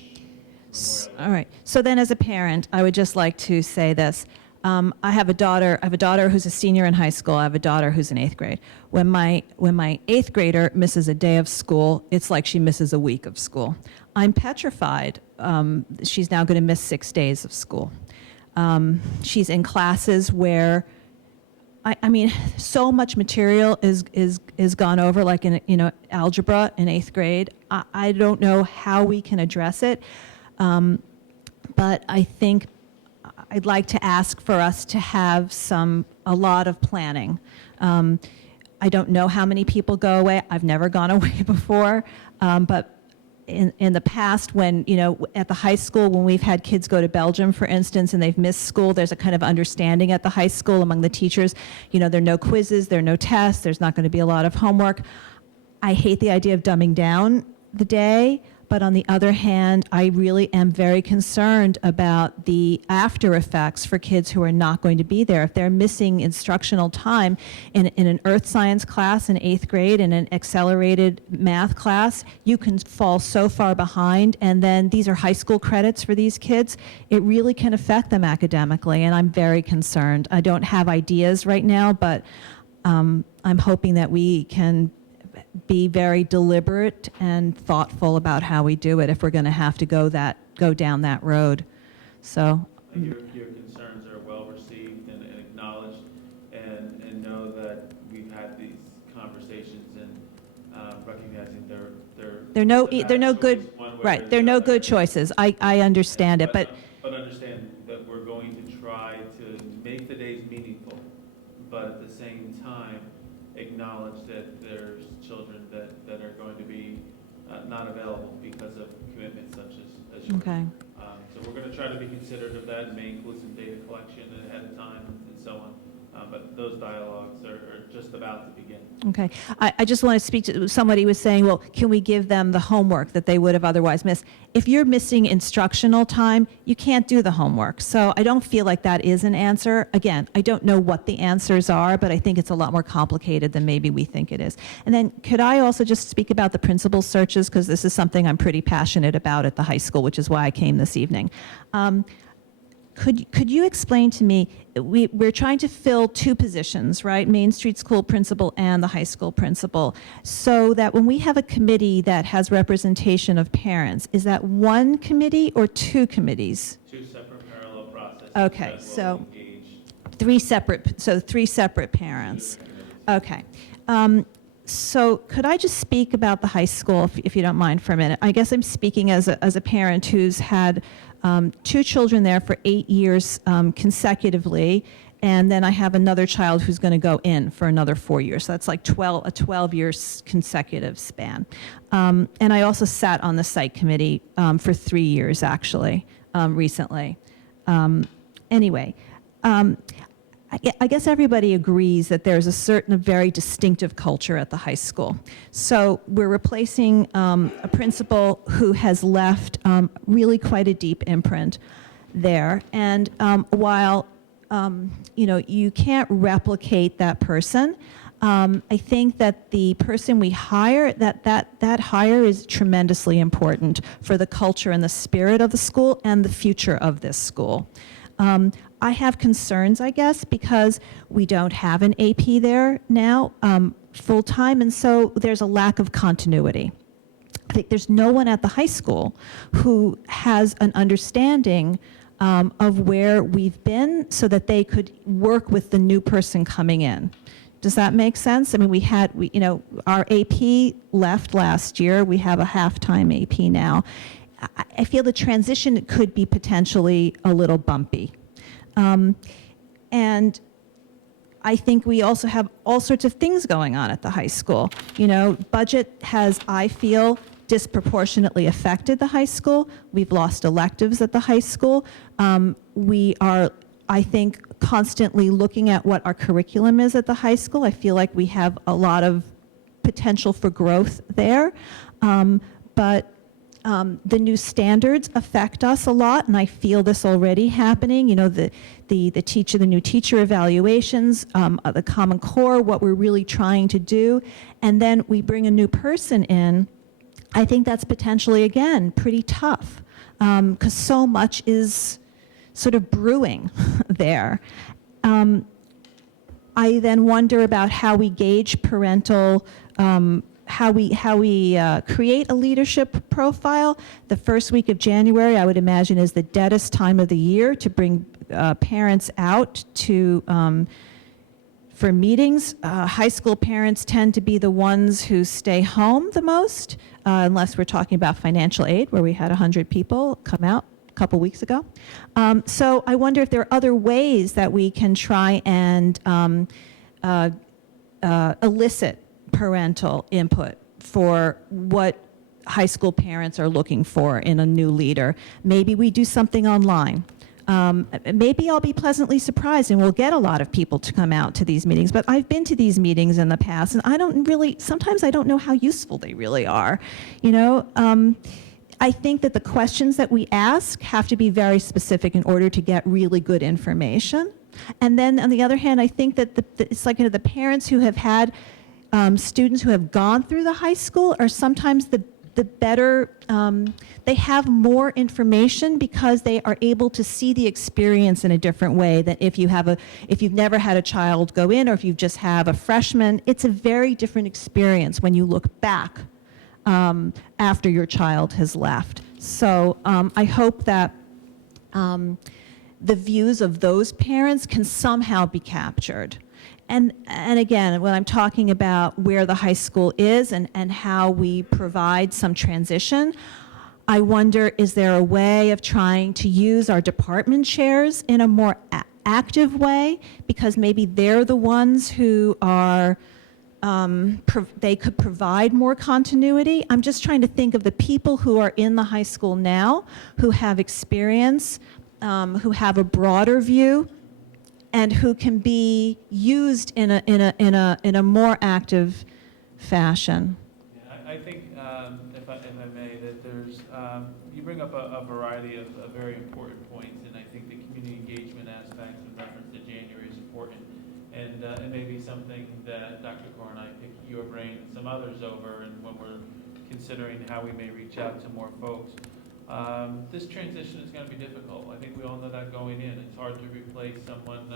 Memorial Day. All right. So then, as a parent, I would just like to say this. I have a daughter who's a senior in high school. I have a daughter who's in 8th grade. When my 8th grader misses a day of school, it's like she misses a week of school. I'm petrified. She's now going to miss 6 days of school. She's in classes where, I mean, so much material is gone over, like in algebra in 8th grade. I don't know how we can address it, but I think I'd like to ask for us to have a lot of planning. I don't know how many people go away. I've never gone away before, but in the past, when, at the high school, when we've had kids go to Belgium, for instance, and they've missed school, there's a kind of understanding at the high school among the teachers. There are no quizzes, there are no tests, there's not going to be a lot of homework. I hate the idea of dumbing down the day, but on the other hand, I really am very concerned about the after effects for kids who are not going to be there. If they're missing instructional time in an earth science class in 8th grade and an accelerated math class, you can fall so far behind, and then these are high school credits for these kids. It really can affect them academically, and I'm very concerned. I don't have ideas right now, but I'm hoping that we can be very deliberate and thoughtful about how we do it if we're going to have to go down that road. So Your concerns are well received and acknowledged, and know that we've had these conversations and recognizing they're no good, right? They're no good choices. I understand it, but understand that we're going to try to make the days meaningful, but at the same time acknowledge that there's children that are going to be not available because of commitments such as yours. okay. So we're going to try to be considerate of that and may include some data collection ahead of time and so on. But those dialogues are just about to begin. Okay. I just want to speak to somebody was saying, well, can we give them the homework that they would have otherwise missed? If you're missing instructional time, you can't do the homework. So I don't feel like that is an answer. Again, I don't know what the answers are, but I think it's a lot more complicated than maybe we think it is. And then could I also just speak about the principal searches, because this is something I'm pretty passionate about at the high school, which is why I came this evening. Could you explain to me, we're trying to fill 2 positions, right? Main Street School principal and the high school principal, so that when we have a committee that has representation of parents, is that 1 committee or 2 committees? 2 separate parallel processes. Okay, that will so engage 3 separate parents. Okay. So could I just speak about the high school, if you don't mind, for a minute? I guess I'm speaking as a parent who's had 2 children there for 8 years consecutively, and then I have another child who's going to go in for another 4 years. So that's like a 12-year consecutive span. And I also sat on the site committee for 3 years, actually, recently. Anyway. I guess everybody agrees that there's a very distinctive culture at the high school. So we're replacing a principal who has left really quite a deep imprint there. And while you can't replicate that person, I think that the person we hire, that hire is tremendously important for the culture and the spirit of the school and the future of this school. I have concerns, I guess, because we don't have an AP there now full-time, and so there's a lack of continuity. I think there's no one at the high school who has an understanding of where we've been so that they could work with the new person coming in. Does that make sense? I mean, our AP left last year. We have a half-time AP now. I feel the transition could be potentially a little bumpy. And I think we also have all sorts of things going on at the high school. Budget has, I feel, disproportionately affected the high school. We've lost electives at the high school. We are I think constantly looking at what our curriculum is at the high school. I feel like we have a lot of potential for growth there. But the new standards affect us a lot, and I feel this already happening. You know, the new teacher evaluations, the Common Core, what we're really trying to do, and then we bring a new person in. I think that's potentially, again, pretty tough, because so much is sort of brewing there. I then wonder about how we gauge parental, how we create a leadership profile. The first week of January, I would imagine, is the deadest time of the year to bring parents out to for meetings. High school parents tend to be the ones who stay home the most, unless we're talking about financial aid, where we had 100 people come out a couple weeks ago. So I wonder if there are other ways that we can try and elicit parental input for what high school parents are looking for in a new leader. Maybe we do something online. Maybe I'll be pleasantly surprised and we'll get a lot of people to come out to these meetings, but I've been to these meetings in the past and sometimes I don't know how useful they really are. You know, I think that the questions that we ask have to be very specific in order to get really good information. And then on the other hand, I think that it's like, you know, the parents who have had students who have gone through the high school are sometimes the better, they have more information because they are able to see the experience in a different way than if you've never had a child go in, or if you just have a freshman. It's a very different experience when you look back after your child has left. So I hope that the views of those parents can somehow be captured. And again, when I'm talking about where the high school is and how we provide some transition, I wonder, is there a way of trying to use our department chairs in a more active way? Because maybe they're the ones who are, they could provide more continuity. I'm just trying to think of the people who are in the high school now, who have experience, who have a broader view, and who can be used in a more active fashion. Yeah, I think, if I may, that there's, you bring up a variety of very important points, and I think the community engagement aspect in reference to January is important. And it may be something that Dr. Kaur and I pick your brain and some others over, and when we're considering how we may reach out to more folks. This transition is going to be difficult. I think we all know that going in. It's hard to replace someone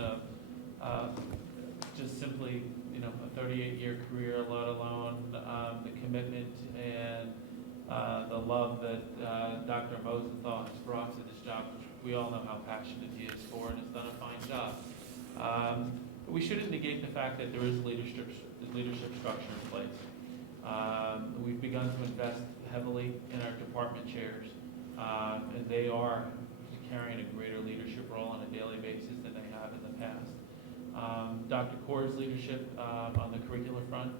just simply, you know, a 38-year career, let alone the commitment and the love that Dr. Mosenthal has brought to this job, which we all know how passionate he is for and has done a fine job. But we shouldn't negate the fact that there is leadership structure in place. We've begun to invest heavily in our department chairs. And they are carrying a greater leadership role on a daily basis than they have in the past. Dr. Kaur's leadership on the curricular front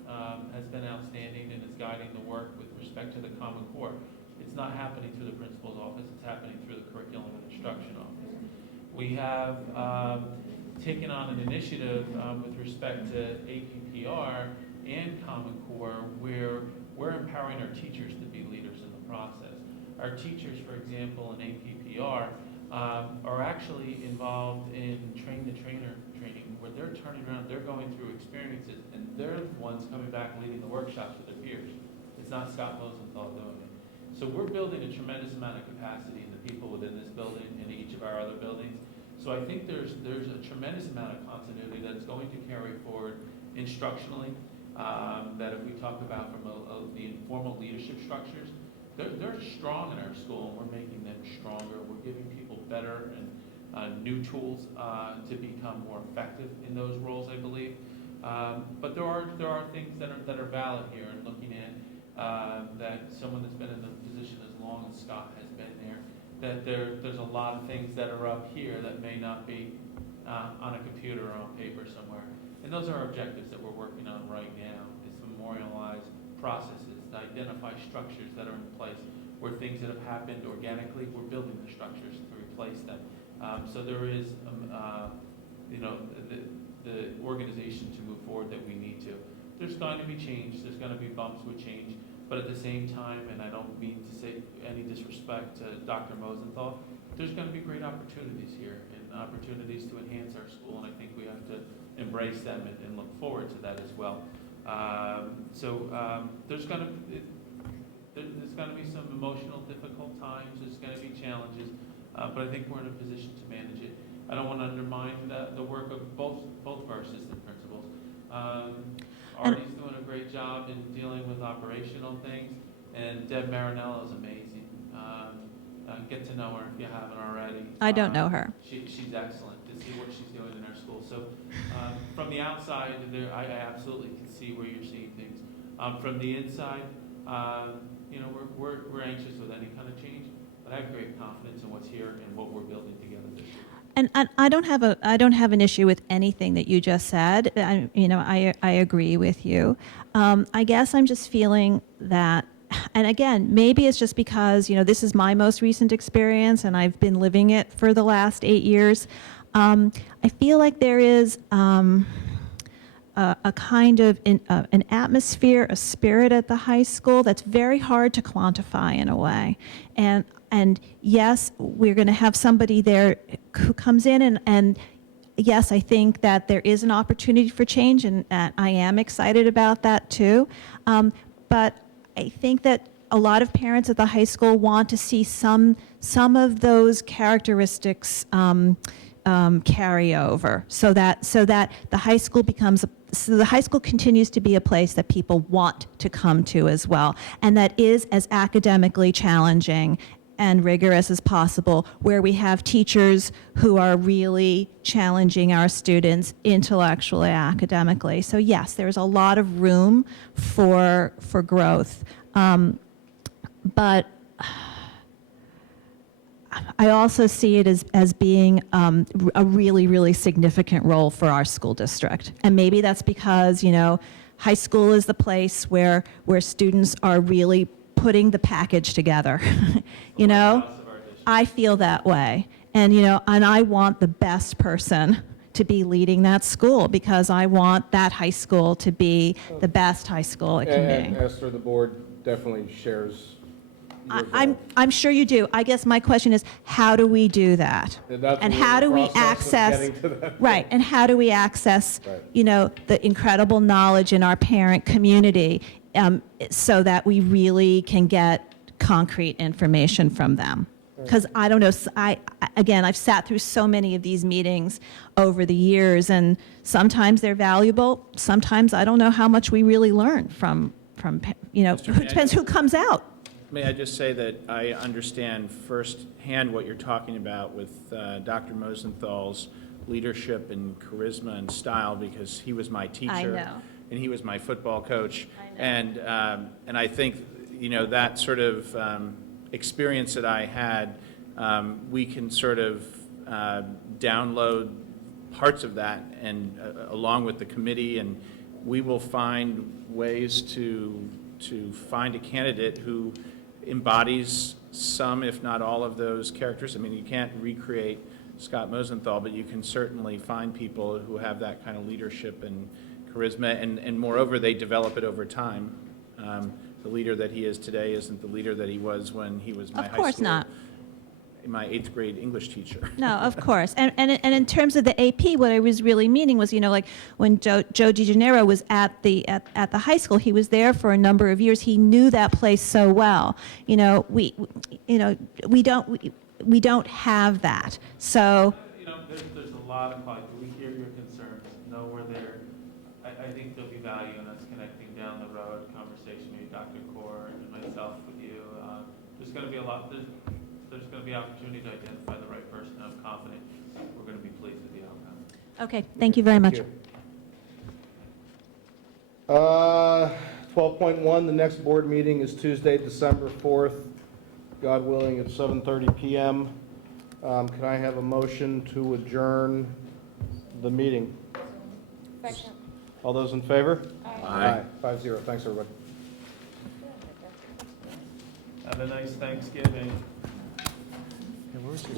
has been outstanding and is guiding the work with respect to the Common Core. It's not happening through the principal's office, it's happening through the curriculum and instruction office. We have taken on an initiative with respect to APPR and Common Core where we're empowering our teachers to be leaders in the process. Our teachers, for example, in APPR, are actually involved in train-the-trainer training, where they're turning around, they're going through experiences, and they're the ones coming back leading the workshops with their peers. It's not Scott Mosenthal doing it. So we're building a tremendous amount of capacity in the people within this building and each of our other buildings. So I think there's a tremendous amount of continuity that's going to carry forward instructionally, that if we talk about from the informal leadership structures, they're strong in our school, and we're making them stronger. We're giving people better and new tools to become more effective in those roles, I believe. But there are things that are valid here, and looking at that someone that's been in the position as long as Scott has been there, that there's a lot of things that are up here that may not be on a computer or on paper somewhere. And those are objectives that we're working on right now, is memorialize processes, to identify structures that are in place where things that have happened organically, we're building the structures to replace them. So there is, the organization to move forward that we need to. There's going to be change, there's going to be bumps with change, but at the same time, and I don't mean to say any disrespect to Dr. Mosenthal, there's going to be great opportunities here and opportunities to enhance our school, and I think we have to embrace them and look forward to that as well. There's going to be some emotional, difficult times. There's going to be challenges, but I think we're in a position to manage it. I don't want to undermine the work of both of our assistant principals. Artie's doing a great job in dealing with operational things, and Deb Marinello is amazing. Get to know her if you haven't already. I don't know her. She's excellent to see what she's doing in our school. So from the outside, I absolutely can see where you're seeing things. From the inside, we're anxious with any kind of change, but I have great confidence in what's here and what we're building together this year. And I don't have an issue with anything that you just said. I agree with you. I guess I'm just feeling that, and again, maybe it's just because this is my most recent experience and I've been living it for the last 8 years. I feel like there is a kind of an atmosphere, a spirit at the high school that's very hard to quantify in a way. And yes, we're going to have somebody there who comes in and yes, I think that there is an opportunity for change, and I am excited about that too. But I think that a lot of parents at the high school want to see some of those characteristics carry over, so that the high school continues to be a place that people want to come to as well, and that is as academically challenging and rigorous as possible, where we have teachers who are really challenging our students intellectually, academically. So yes, there's a lot of room for growth. But I also see it as being a really, really significant role for our school district. And maybe that's because, high school is the place where students are really putting the package together. I feel that way. And, and I want the best person to be leading that school, because I want that high school to be the best high school it can And be. Esther, the board definitely shares your I'm sure you do. I guess my question is, how do we do that? And how do we access, right, and how do we access, the incredible knowledge in our parent community so that we really can get concrete information from them? Because I don't know, I've sat through so many of these meetings over the years, and sometimes they're valuable, sometimes I don't know how much we really learn from it depends who comes out. May I just say that I understand firsthand what you're talking about with Dr. Mosenthal's leadership and charisma and style, because he was my teacher. I know. And he was my football coach. I know. And I think, that sort of experience that I had, we can sort of download parts of that and along with the committee, and we will find ways to find a candidate who embodies some, if not all, of those characters. I mean, you can't recreate Scott Mosenthal, but you can certainly find people who have that kind of leadership and charisma, and moreover, they develop it over time. The leader that he is today isn't the leader that he was when he was my Of course not. my 8th grade English teacher. No, of course. And in terms of the AP, what I was really meaning was, like when Joe DeGennaro was at the high school, he was there for a number of years. He knew that place so well. We don't have that. So. There's a lot of quality. We hear your concerns. No, we're there. I think there'll be value in us connecting down the road, conversation with Dr. Kaur and myself with you. There's going to be a lot. There's going to be opportunity to identify the right person. I'm confident we're going to be pleased with the outcome. Okay, thank you very much. 12.1, the next board meeting is Tuesday, December 4th, God willing, at 7:30 p.m. Can I have a motion to adjourn the meeting? Second. All those in favor? Aye. 5-0. Thanks, everybody. Have a nice Thanksgiving. Where's this